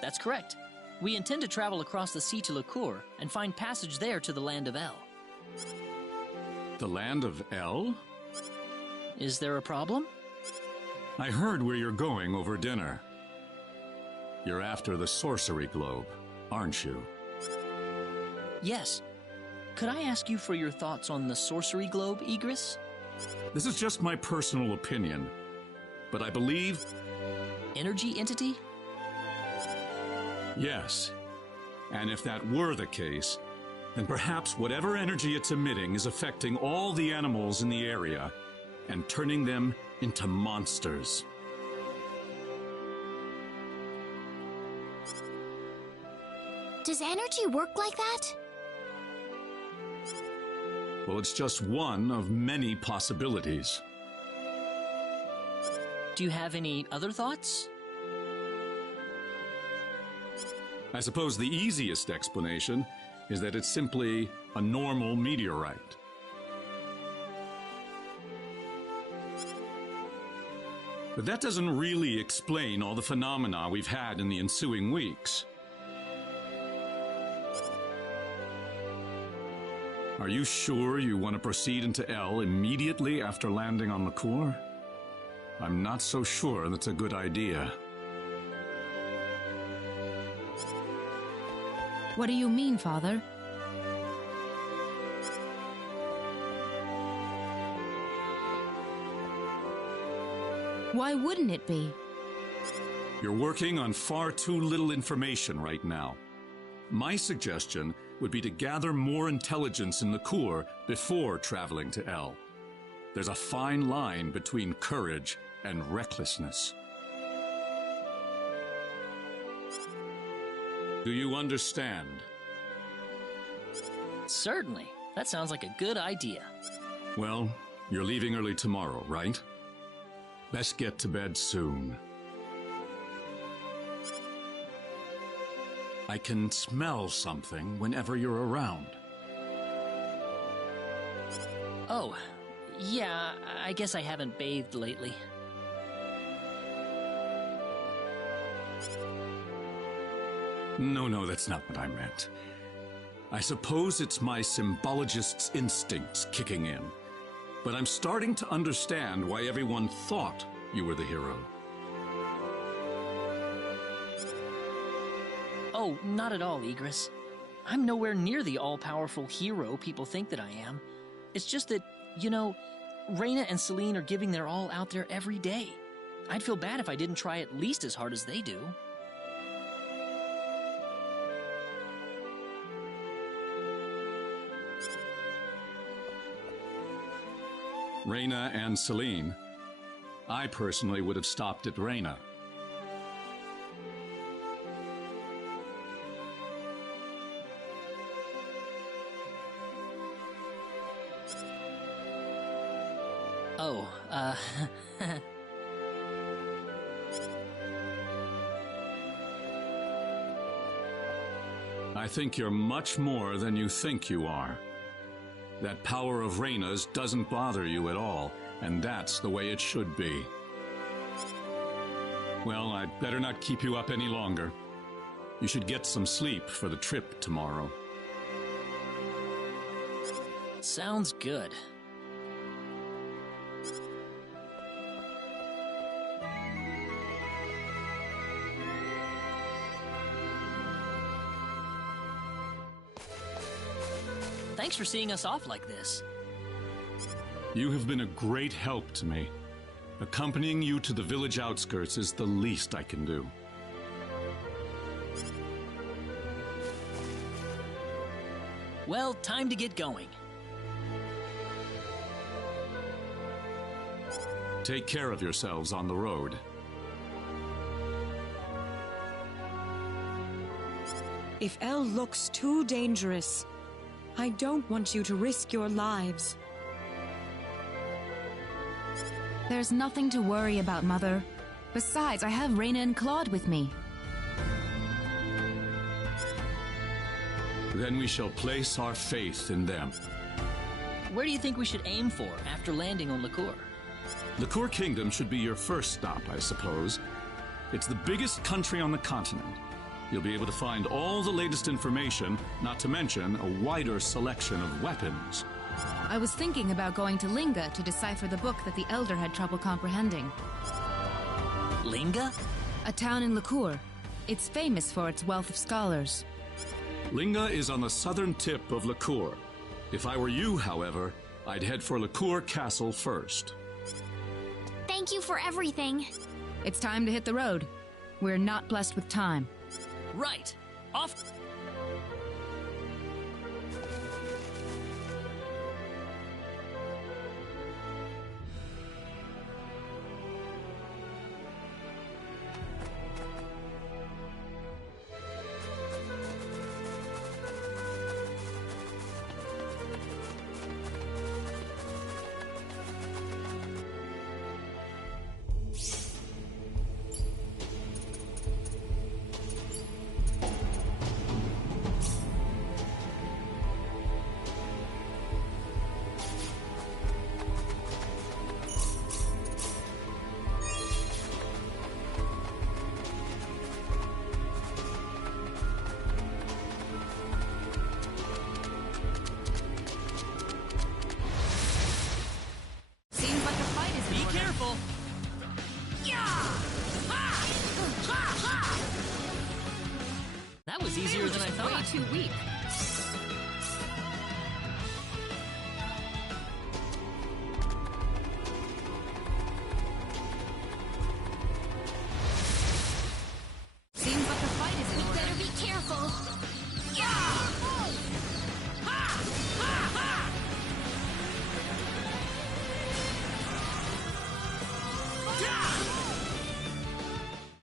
That's correct. We intend to travel across the sea to Licour and find passage there to the land of El. The land of El? Is there a problem? I heard where you're going over dinner. You're after the sorcery globe, aren't you? Yes. Could I ask you for your thoughts on the sorcery globe, Egress? This is just my personal opinion, but I believe... Energy entity? Yes. And if that were the case, then perhaps whatever energy it's emitting is affecting all the animals in the area and turning them into monsters. Does energy work like that? Well, it's just one of many possibilities. Do you have any other thoughts? I suppose the easiest explanation is that it's simply a normal meteorite. But that doesn't really explain all the phenomena we've had in the ensuing weeks. Are you sure you want to proceed into L immediately after landing on LaCour? I'm not so sure that's a good idea. What do you mean, Father? Why wouldn't it be? You're working on far too little information right now. My suggestion would be to gather more intelligence in LaCour before traveling to L. There's a fine line between courage and recklessness. Do you understand? Certainly. That sounds like a good idea. Well, you're leaving early tomorrow, right? Best get to bed soon. I can smell something whenever you're around. Oh, yeah, I guess I haven't bathed lately. No, that's not what I meant. I suppose it's my symbologist's instincts kicking in, but I'm starting to understand why everyone thought you were the hero. Oh, not at all, Igris. I'm nowhere near the all-powerful hero people think that I am. It's just that, you know, Reyna and Celine are giving their all out there every day. I'd feel bad if I didn't try at least as hard as they do. Reyna and Celine. I personally would have stopped at Reyna. Oh, I think you're much more than you think you are. That power of Reyna's doesn't bother you at all, and that's the way it should be. Well, I'd better not keep you up any longer. You should get some sleep for the trip tomorrow. sounds good. Thanks for seeing us off like this. You have been a great help to me. Accompanying you to the village outskirts is the least I can do. Well, time to get going. Take care of yourselves on the road. If Elle looks too dangerous, I don't want you to risk your lives. There's nothing to worry about, Mother. Besides, I have Reyna and Claude with me. Then we shall place our faith in them. Where do you think we should aim for after landing on LaCour? LaCour Kingdom should be your first stop, I suppose. It's the biggest country on the continent. You'll be able to find all the latest information, not to mention a wider selection of weapons. I was thinking about going to Linga to decipher the book that the Elder had trouble comprehending. Linga? A town in LaCour. It's famous for its wealth of scholars. Linga is on the southern tip of LaCour. If I were you, however, I'd head for LaCour Castle first. Thank you for everything. It's time to hit the road. We're not blessed with time. Right. Off. was easier than I thought. Way too weak. Seems like the fight is in order. Better be careful.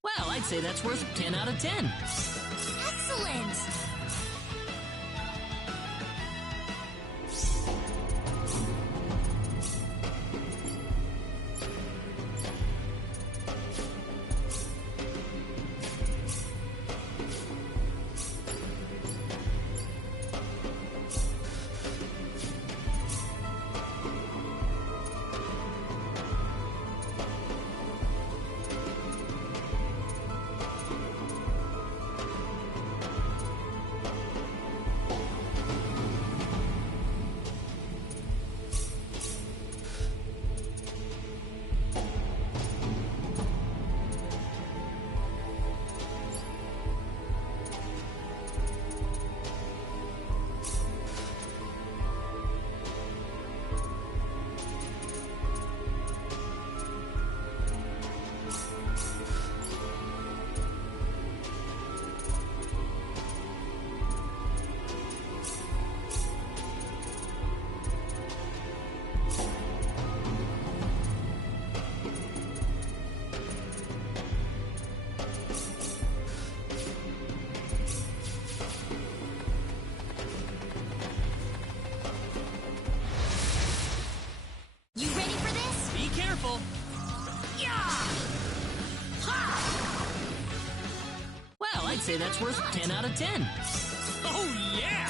Well, I'd say that's worth 10 out of 10. Excellent! Well, I'd say that's worth 10 out of 10. Oh, yeah!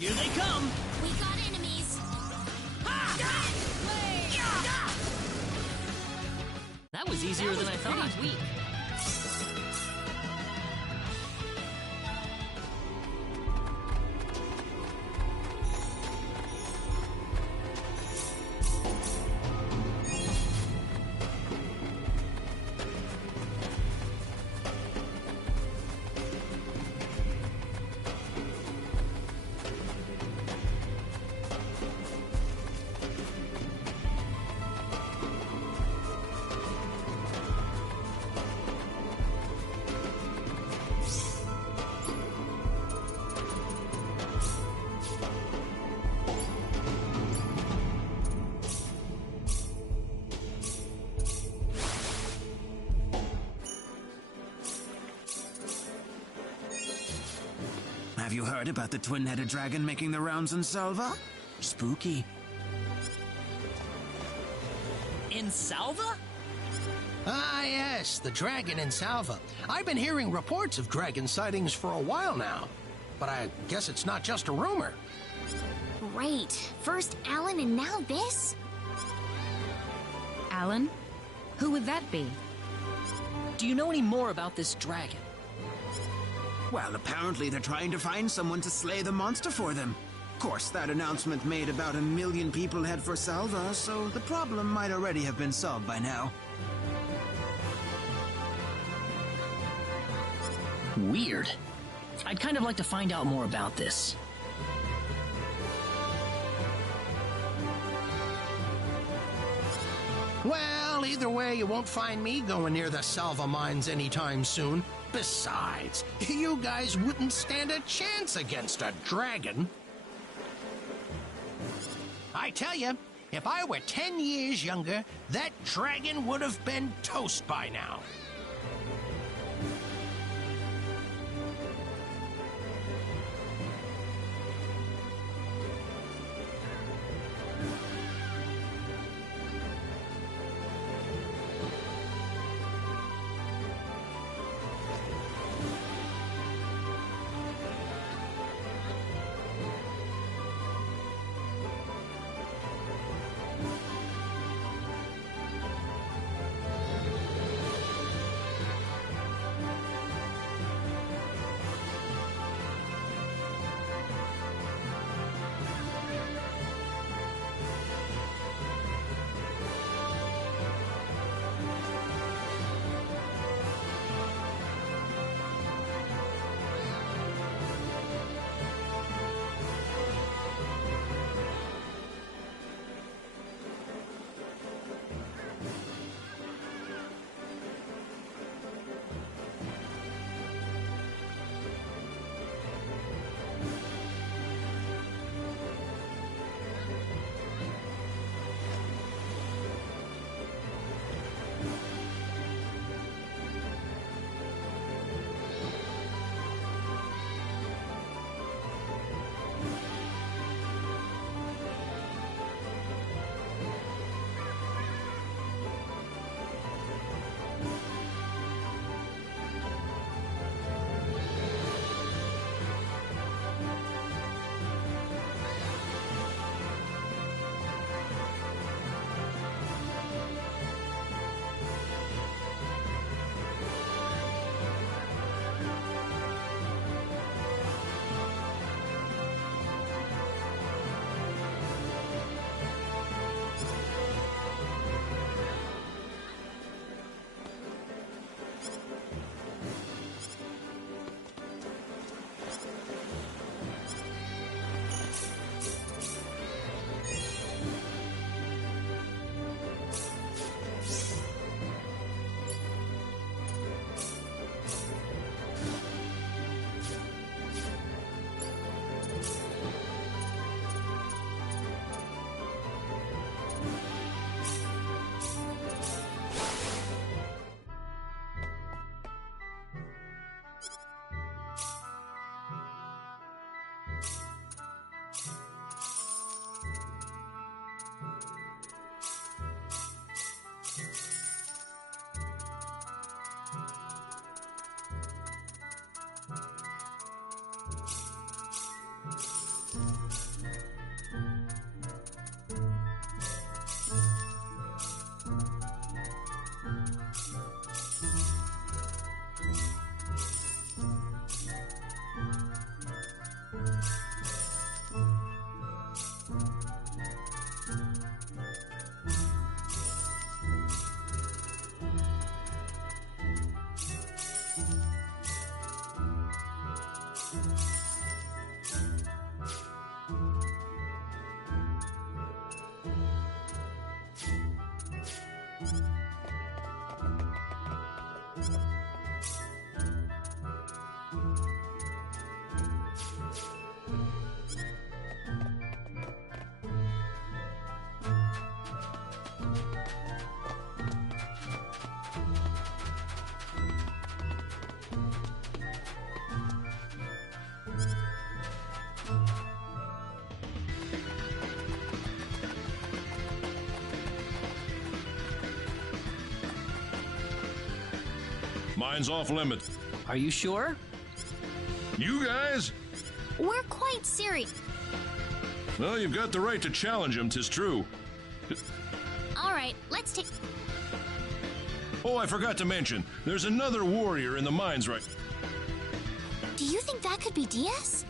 Here they come! We got enemies! That was easier than I thought. Weak. Have you heard about the twin-headed dragon making the rounds in Salva? Spooky. In Salva? Ah, yes, the dragon in Salva. I've been hearing reports of dragon sightings for a while now, but I guess it's not just a rumor. Great. First Alan and now this? Alan? Who would that be? Do you know any more about this dragon? Well, apparently they're trying to find someone to slay the monster for them. Of course, that announcement made about 1 million people head for Salva, so the problem might already have been solved by now. Weird. I'd kind of like to find out more about this. Well, either way, you won't find me going near the Salva mines anytime soon. Besides, you guys wouldn't stand a chance against a dragon. I tell you, if I were 10 years younger, that dragon would have been toast by now. Mine's off limits. Are you sure? You guys? We're quite serious. Well, you've got the right to challenge him, 'tis true. All right, let's take... Oh, I forgot to mention, there's another warrior in the mines right... Do you think that could be Diaz?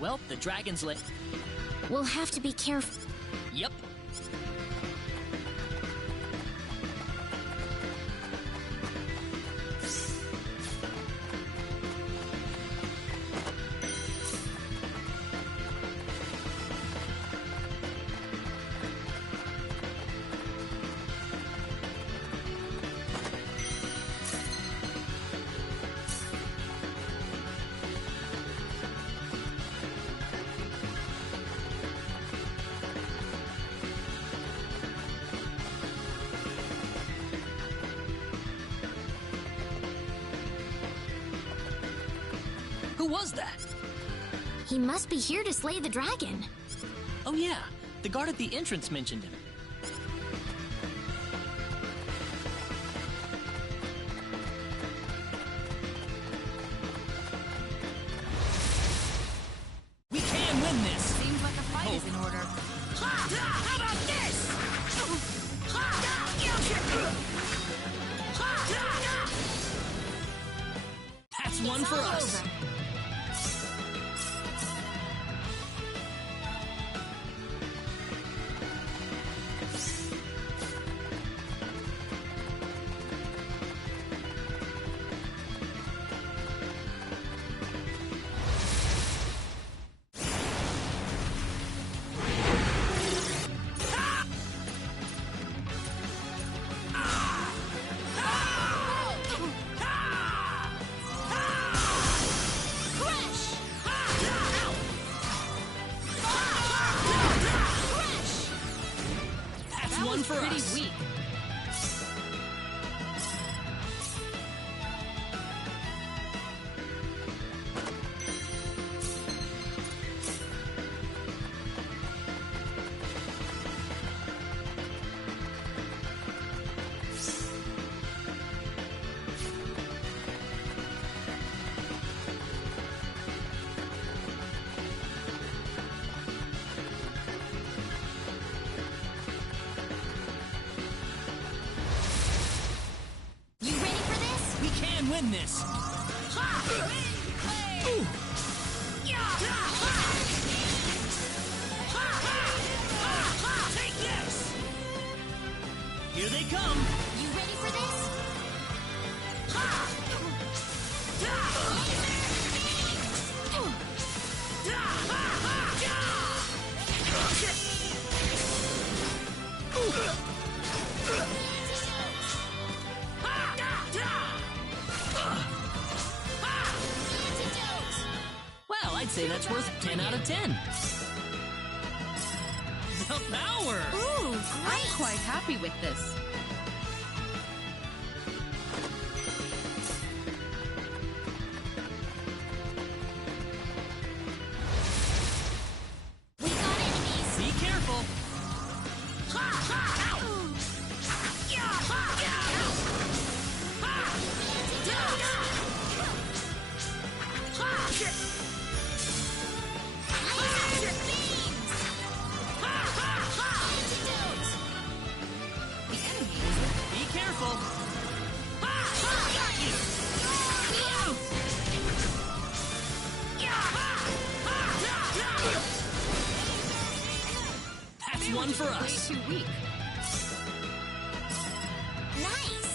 Well, the dragon's We'll have to be careful. Yep. Who was that? He must be here to slay the dragon. Oh yeah, the guard at the entrance mentioned him. We can win this! Seems like a fight is in order. How about this? That's one for us. One for Pretty us. weak. You ready for this? We can win this. Take this! Here they come. You ready for this? Well, I'd say that's worth 10 out of 10. The power! Ooh, I'm quite happy with this. We got enemies. Be careful. Be careful. That's one for us. Way too weak. Nice.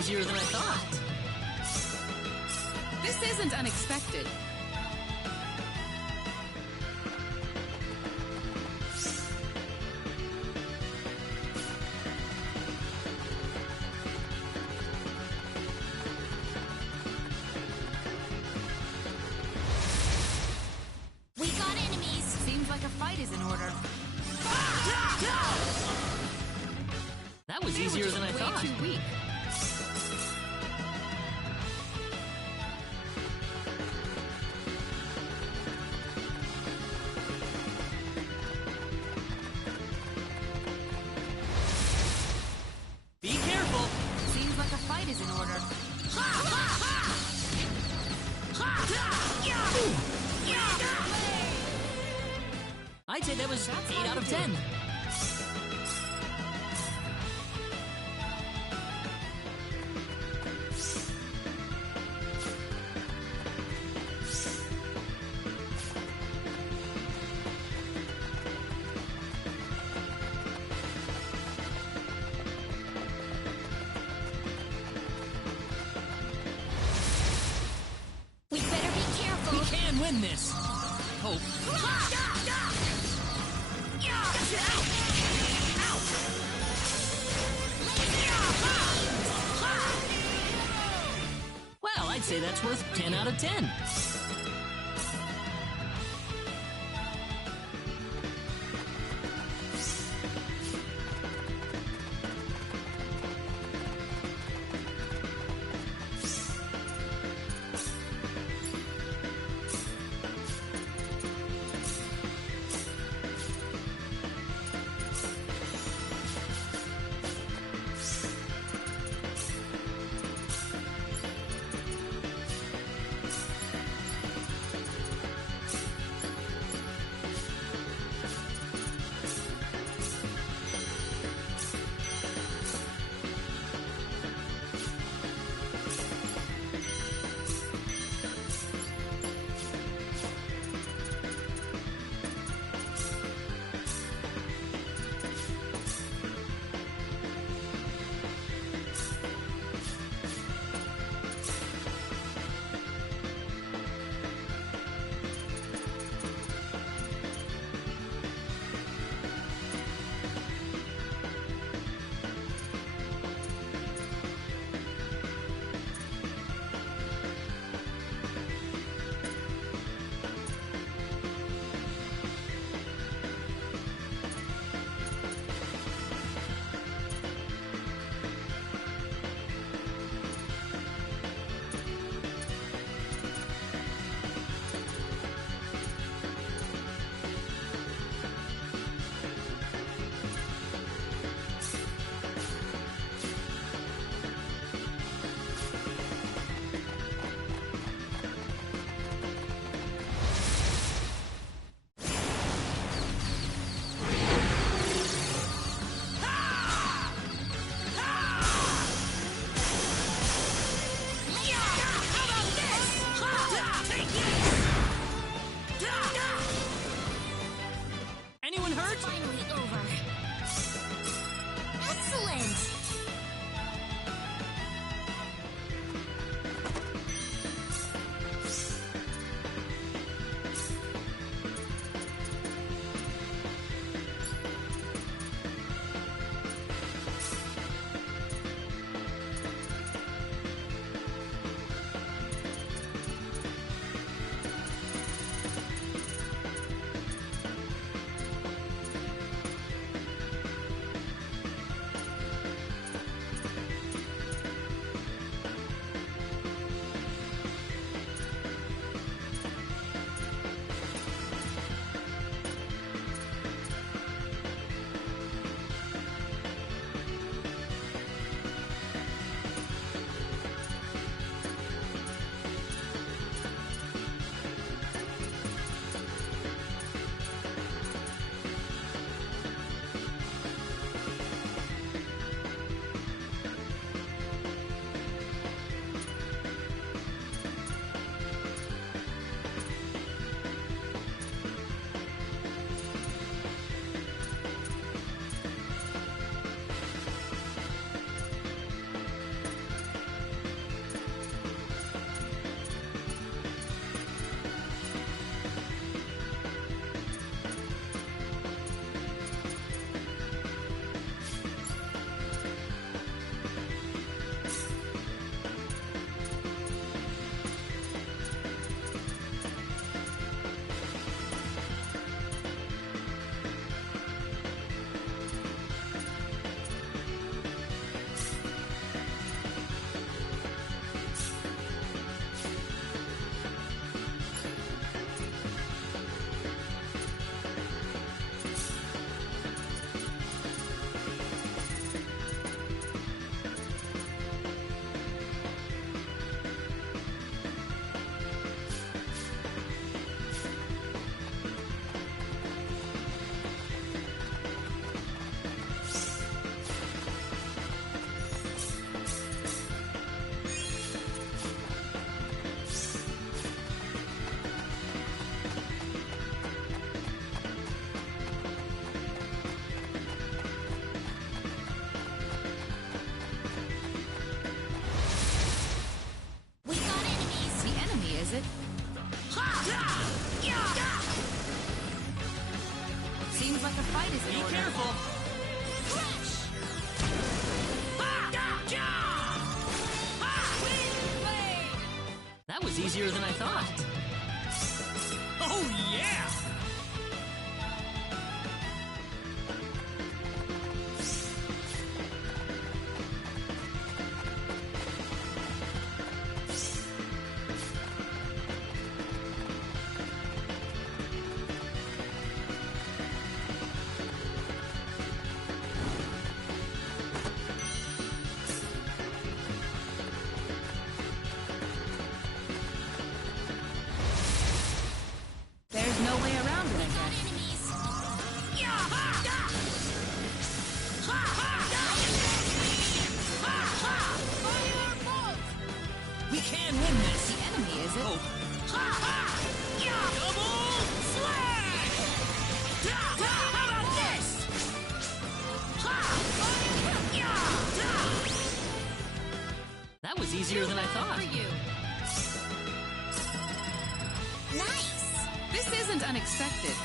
easier than I thought. This isn't unexpected. We got enemies. Seems like a fight is in order. That was easier than I thought. Way too weak. Be careful. Seems like a fight is in order. I'd say that was 8 out of 10. We better be careful. We can win this. I hope. Well, I'd say that's worth 10 out of 10. the fight is in order. Be careful! That was easier than I thought. Oh, yeah! There's no way around it, I guess. We can win this. The enemy, is it? Oh. Double slash! How about this? That was easier than I thought. For you. Nice! This isn't unexpected.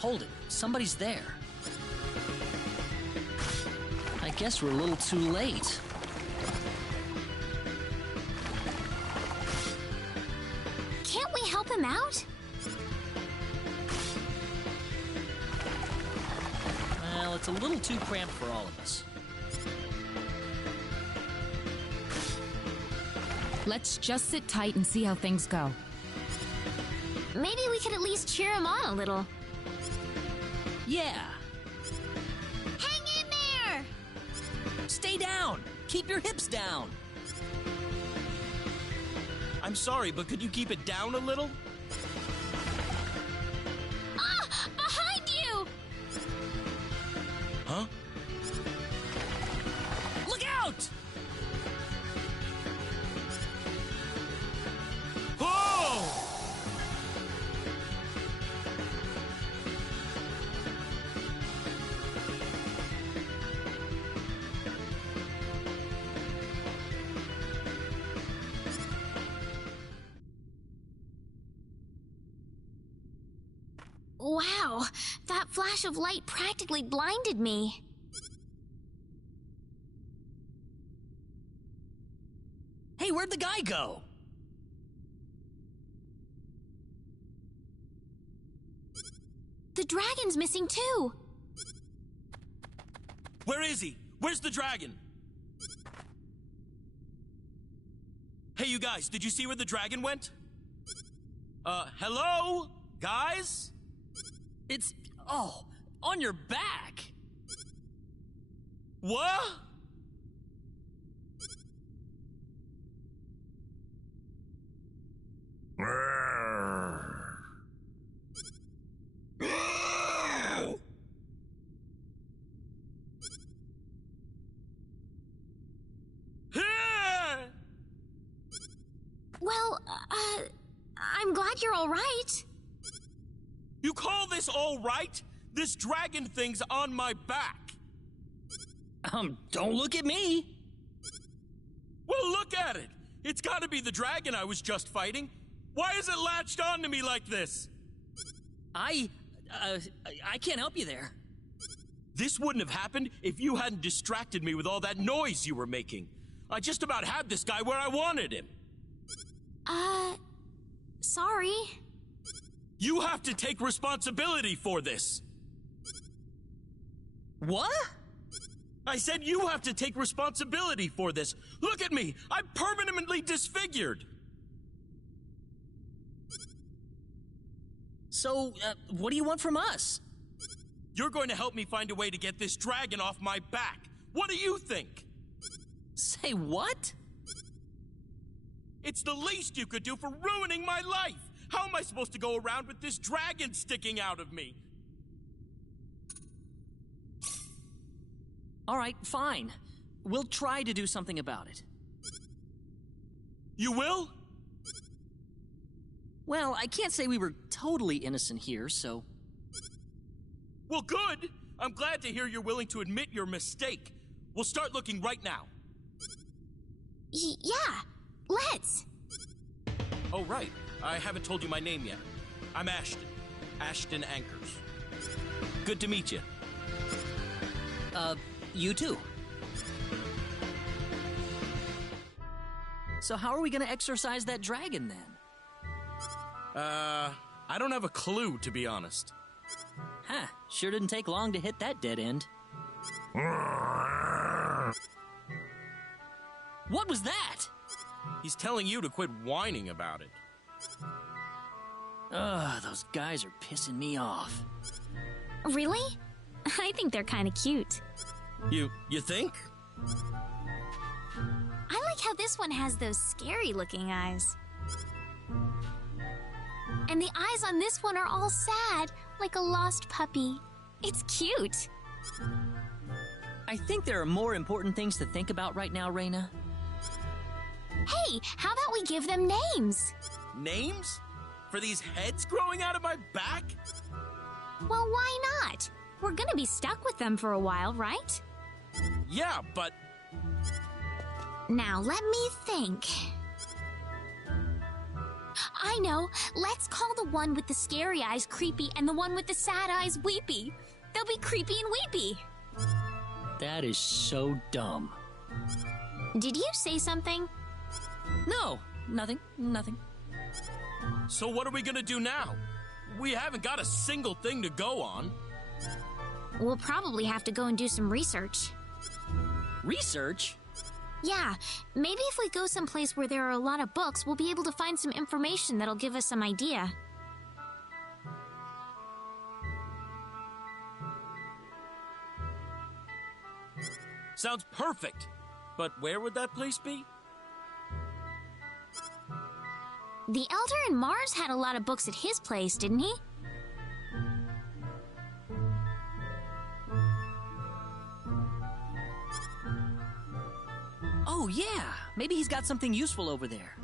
Hold it. Somebody's there. I guess we're a little too late. Can't we help him out? Well, it's a little too cramped for all of us. Let's just sit tight and see how things go. Maybe we could at least cheer him on a little. Yeah. Hang in there! Stay down. Keep your hips down. I'm sorry, but could you keep it down a little? Ah! Behind you! Huh? Look out! Oh! Wow, that flash of light practically blinded me. Hey, where'd the guy go? The dragon's missing too. Where is he? Where's the dragon? Hey, you guys, did you see where the dragon went? Hello? Guys? It's... oh, on your back. What? Well, I'm glad you're all right. You call this all right? This dragon thing's on my back. Don't look at me. Well, look at it. It's gotta be the dragon I was just fighting. Why is it latched onto me like this? I can't help you there. This wouldn't have happened if you hadn't distracted me with all that noise you were making. I just about had this guy where I wanted him. Sorry. You have to take responsibility for this. What? I said you have to take responsibility for this. Look at me! I'm permanently disfigured! So, what do you want from us? You're going to help me find a way to get this dragon off my back. What do you think? Say what? It's the least you could do for ruining my life! How am I supposed to go around with this dragon sticking out of me? All right, fine. We'll try to do something about it. You will? Well, I can't say we were totally innocent here, so... Well, good! I'm glad to hear you're willing to admit your mistake. We'll start looking right now. Yeah, let's. Oh, right. I haven't told you my name yet. I'm Ashton. Ashton Anchors. Good to meet you. You too. So how are we gonna exorcise that dragon, then? I don't have a clue, to be honest. Huh, sure didn't take long to hit that dead end. What was that? He's telling you to quit whining about it. Ugh, those guys are pissing me off. Really? I think they're kind of cute. You think? I like how this one has those scary-looking eyes. And the eyes on this one are all sad, like a lost puppy. It's cute. I think there are more important things to think about right now, Reina. Hey, how about we give them names? Names? For these heads growing out of my back? Well, why not? We're gonna be stuck with them for a while, right? Yeah, but... Now, let me think. I know. Let's call the one with the scary eyes Creepy and the one with the sad eyes Weepy. They'll be Creepy and Weepy. That is so dumb. Did you say something? No, nothing. So what are we gonna do now? We haven't got a single thing to go on. We'll probably have to go and do some research. Research? Yeah, maybe if we go someplace where there are a lot of books, we'll be able to find some information that'll give us some idea. Sounds perfect. But where would that place be? The Elder in Mars had a lot of books at his place, didn't he? Oh, yeah. Maybe he's got something useful over there.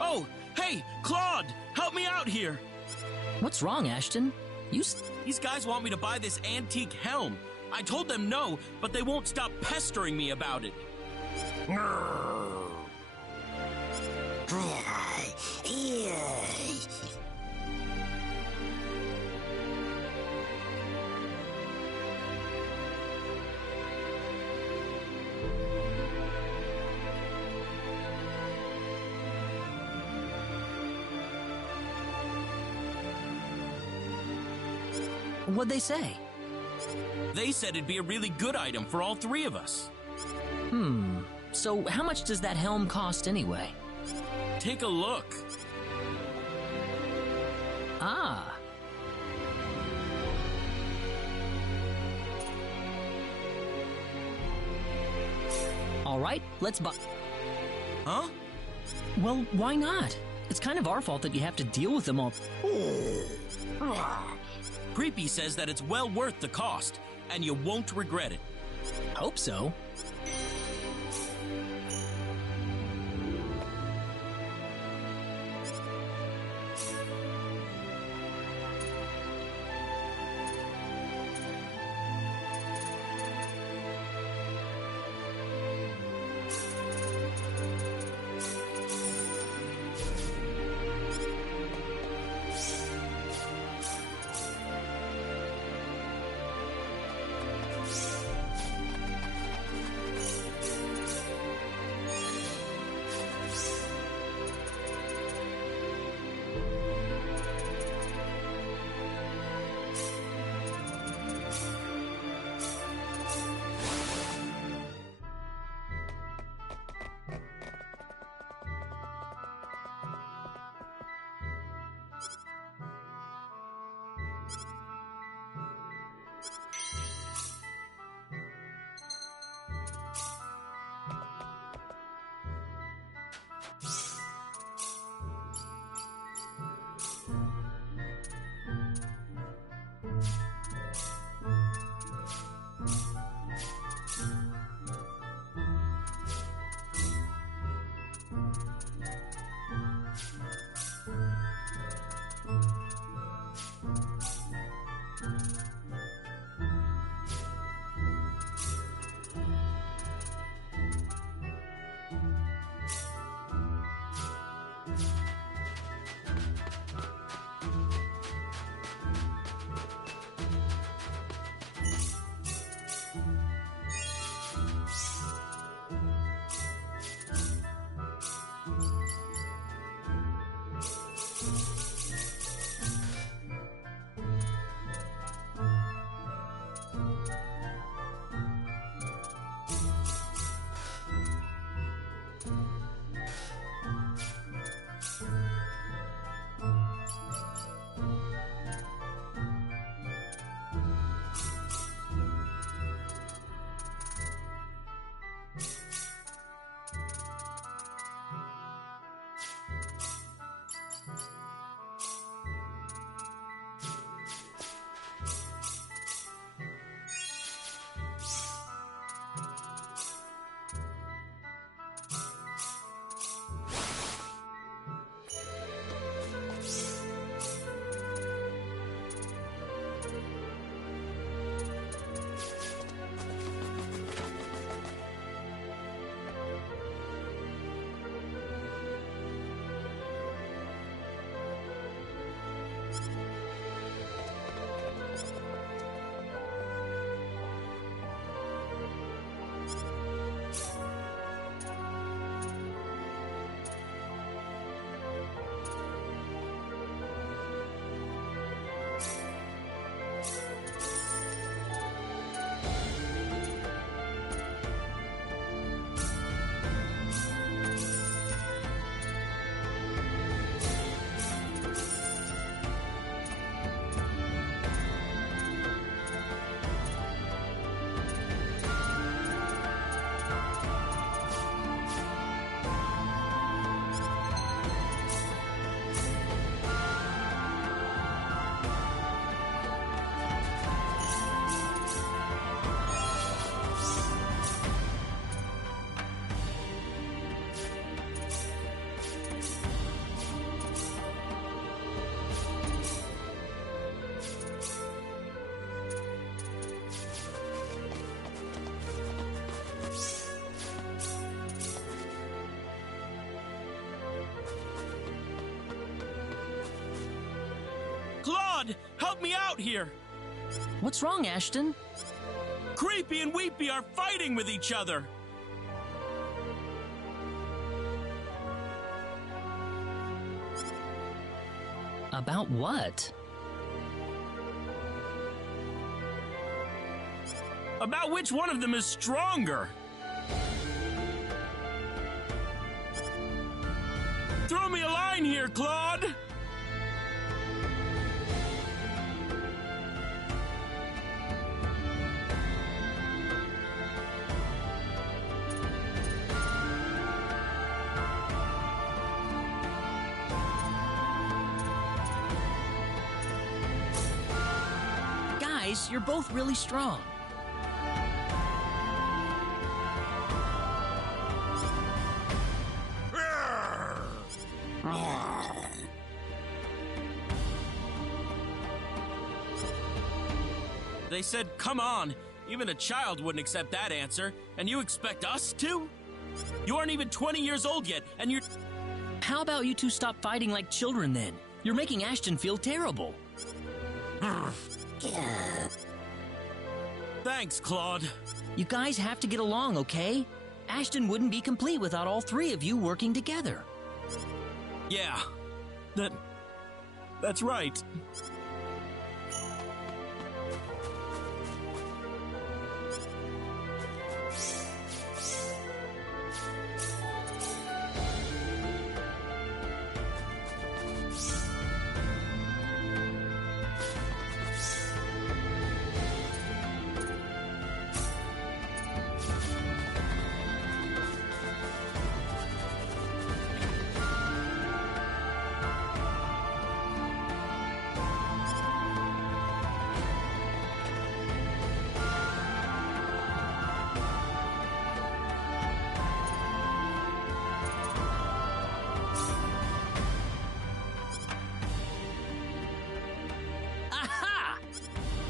Oh, hey, Claude! Help me out here! What's wrong, Ashton? These guys want me to buy this antique helm. I told them no, but they won't stop pestering me about it. What'd they say? They said it'd be a really good item for all three of us. So how much does that helm cost anyway? Take a look. Ah. All right, let's buy. Huh? Well, why not? It's kind of our fault that you have to deal with them all. Creepy says that it's well worth the cost, and you won't regret it. Hope so. Claude, help me out here! What's wrong, Ashton? Creepy and Weepy are fighting with each other! About what? About which one of them is stronger! Throw me a line here, Claude! Guys, you're both really strong. They said, come on. Even a child wouldn't accept that answer, and you expect us to? You aren't even 20 years old yet, and you're... How about you two stop fighting like children then? You're making Ashton feel terrible. Thanks, Claude. You guys have to get along, okay? Ashton wouldn't be complete without all three of you working together. Yeah. That's right.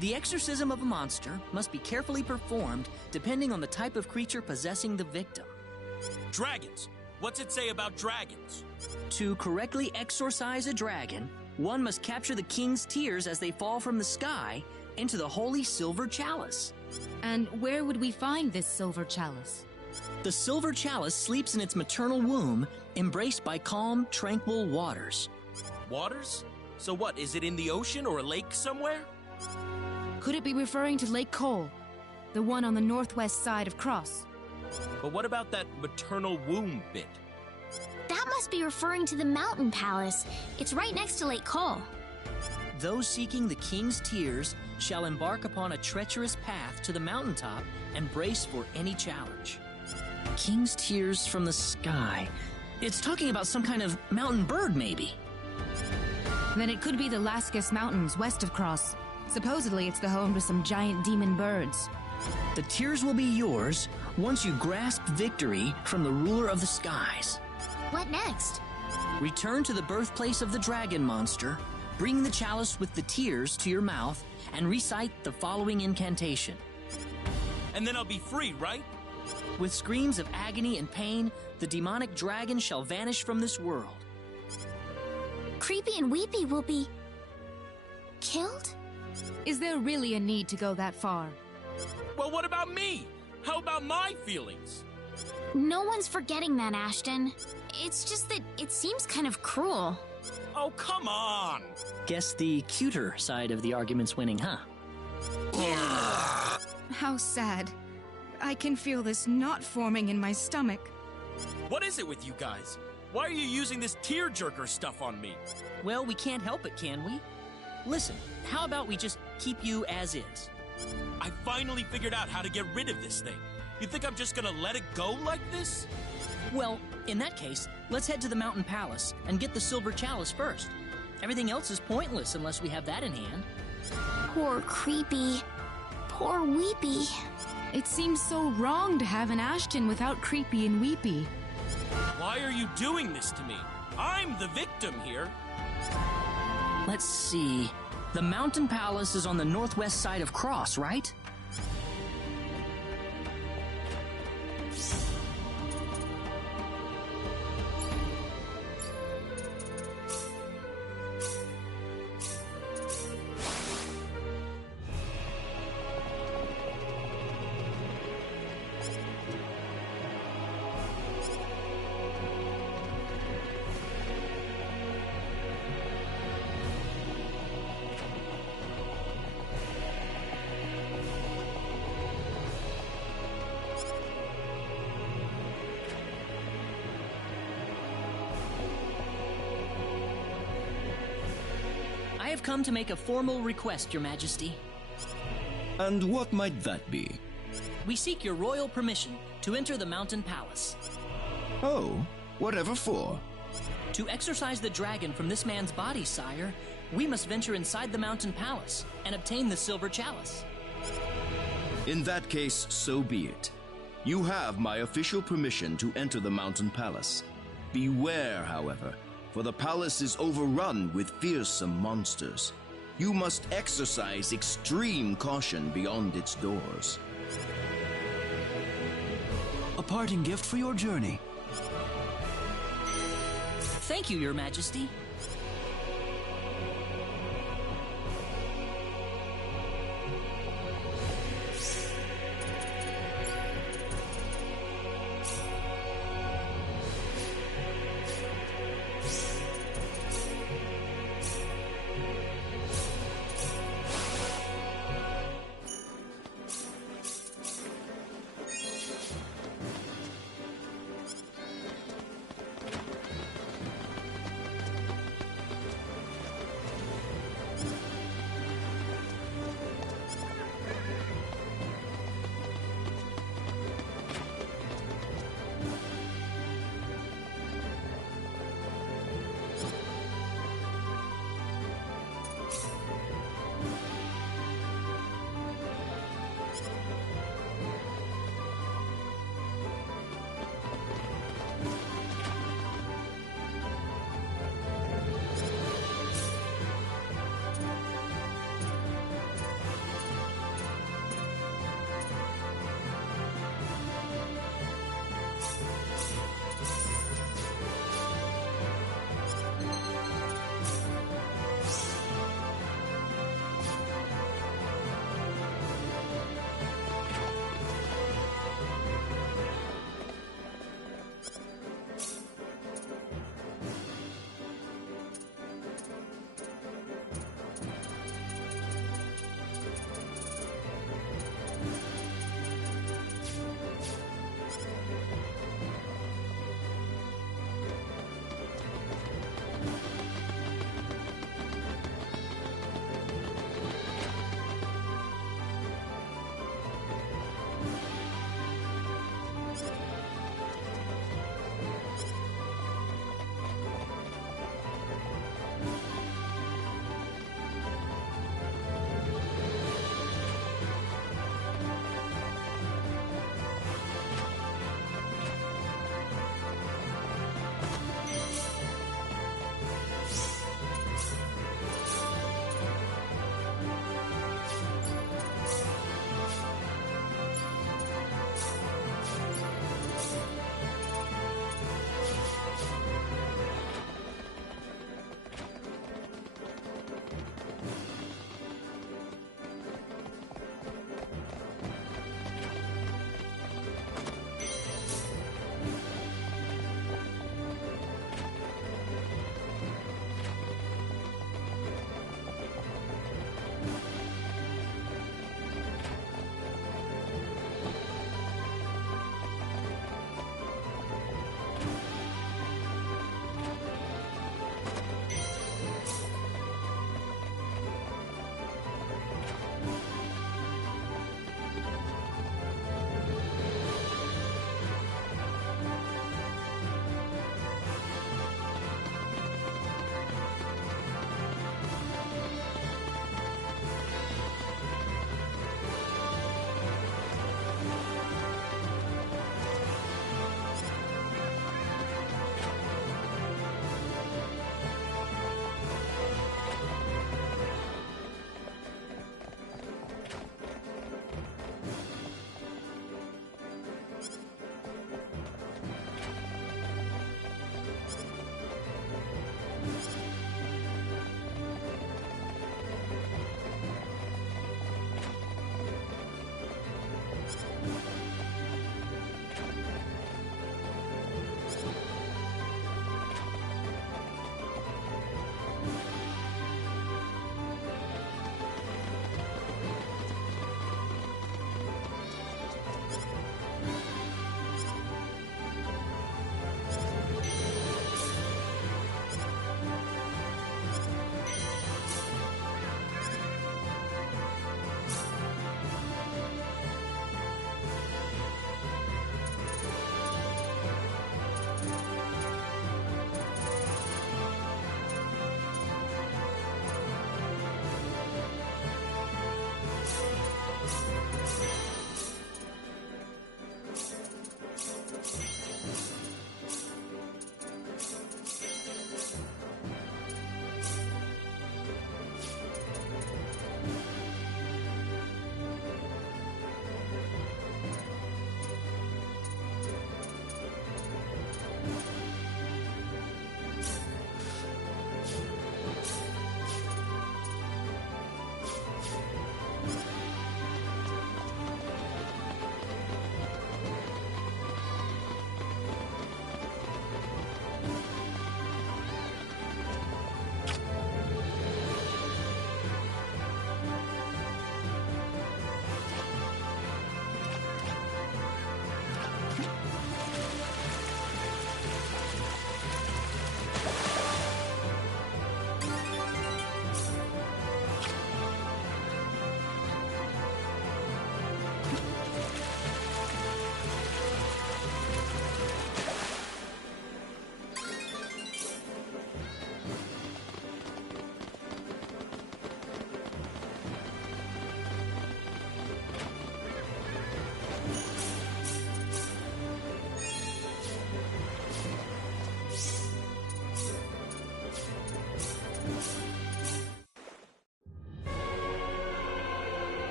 The exorcism of a monster must be carefully performed depending on the type of creature possessing the victim. Dragons! What's it say about dragons? To correctly exorcise a dragon, one must capture the king's tears as they fall from the sky into the holy silver chalice. And where would we find this silver chalice? The silver chalice sleeps in its maternal womb, embraced by calm, tranquil waters. Waters? So what, is it in the ocean or a lake somewhere? Could it be referring to Lake Cole, the one on the northwest side of Cross? But what about that maternal womb bit? That must be referring to the Mountain Palace. It's right next to Lake Cole. Those seeking the king's tears shall embark upon a treacherous path to the mountaintop and brace for any challenge. King's tears from the sky. It's talking about some kind of mountain bird, maybe. Then it could be the Lascus Mountains west of Cross. Supposedly, it's the home to some giant demon birds. The tears will be yours once you grasp victory from the ruler of the skies. What next? Return to the birthplace of the dragon monster, bring the chalice with the tears to your mouth, and recite the following incantation. And then I'll be free, right? With screams of agony and pain, the demonic dragon shall vanish from this world. Creepy and Weepy will be... killed? Is there really a need to go that far? Well, what about me? How about my feelings? No one's forgetting that, Ashton. It's just that it seems kind of cruel. Oh, come on! Guess the cuter side of the argument's winning, huh? How sad. I can feel this knot forming in my stomach. What is it with you guys? Why are you using this tearjerker stuff on me? Well, we can't help it, can we? Listen, how about we just keep you as is? I finally figured out how to get rid of this thing. You think I'm just gonna let it go like this? Well, in that case, let's head to the Mountain Palace and get the silver chalice first. Everything else is pointless unless we have that in hand. Poor Creepy. Poor Weepy. It seems so wrong to have an Ashton without Creepy and Weepy. Why are you doing this to me? I'm the victim here. Let's see. The Mountain Palace is on the northwest side of Cross, right? I've come to make a formal request, Your Majesty. And what might that be? We seek your royal permission to enter the Mountain Palace. Oh, whatever for? To exorcise the dragon from this man's body, sire, we must venture inside the Mountain Palace and obtain the Silver Chalice. In that case, so be it. You have my official permission to enter the Mountain Palace. Beware, however, for the palace is overrun with fearsome monsters. You must exercise extreme caution beyond its doors. A parting gift for your journey. Thank you, Your Majesty.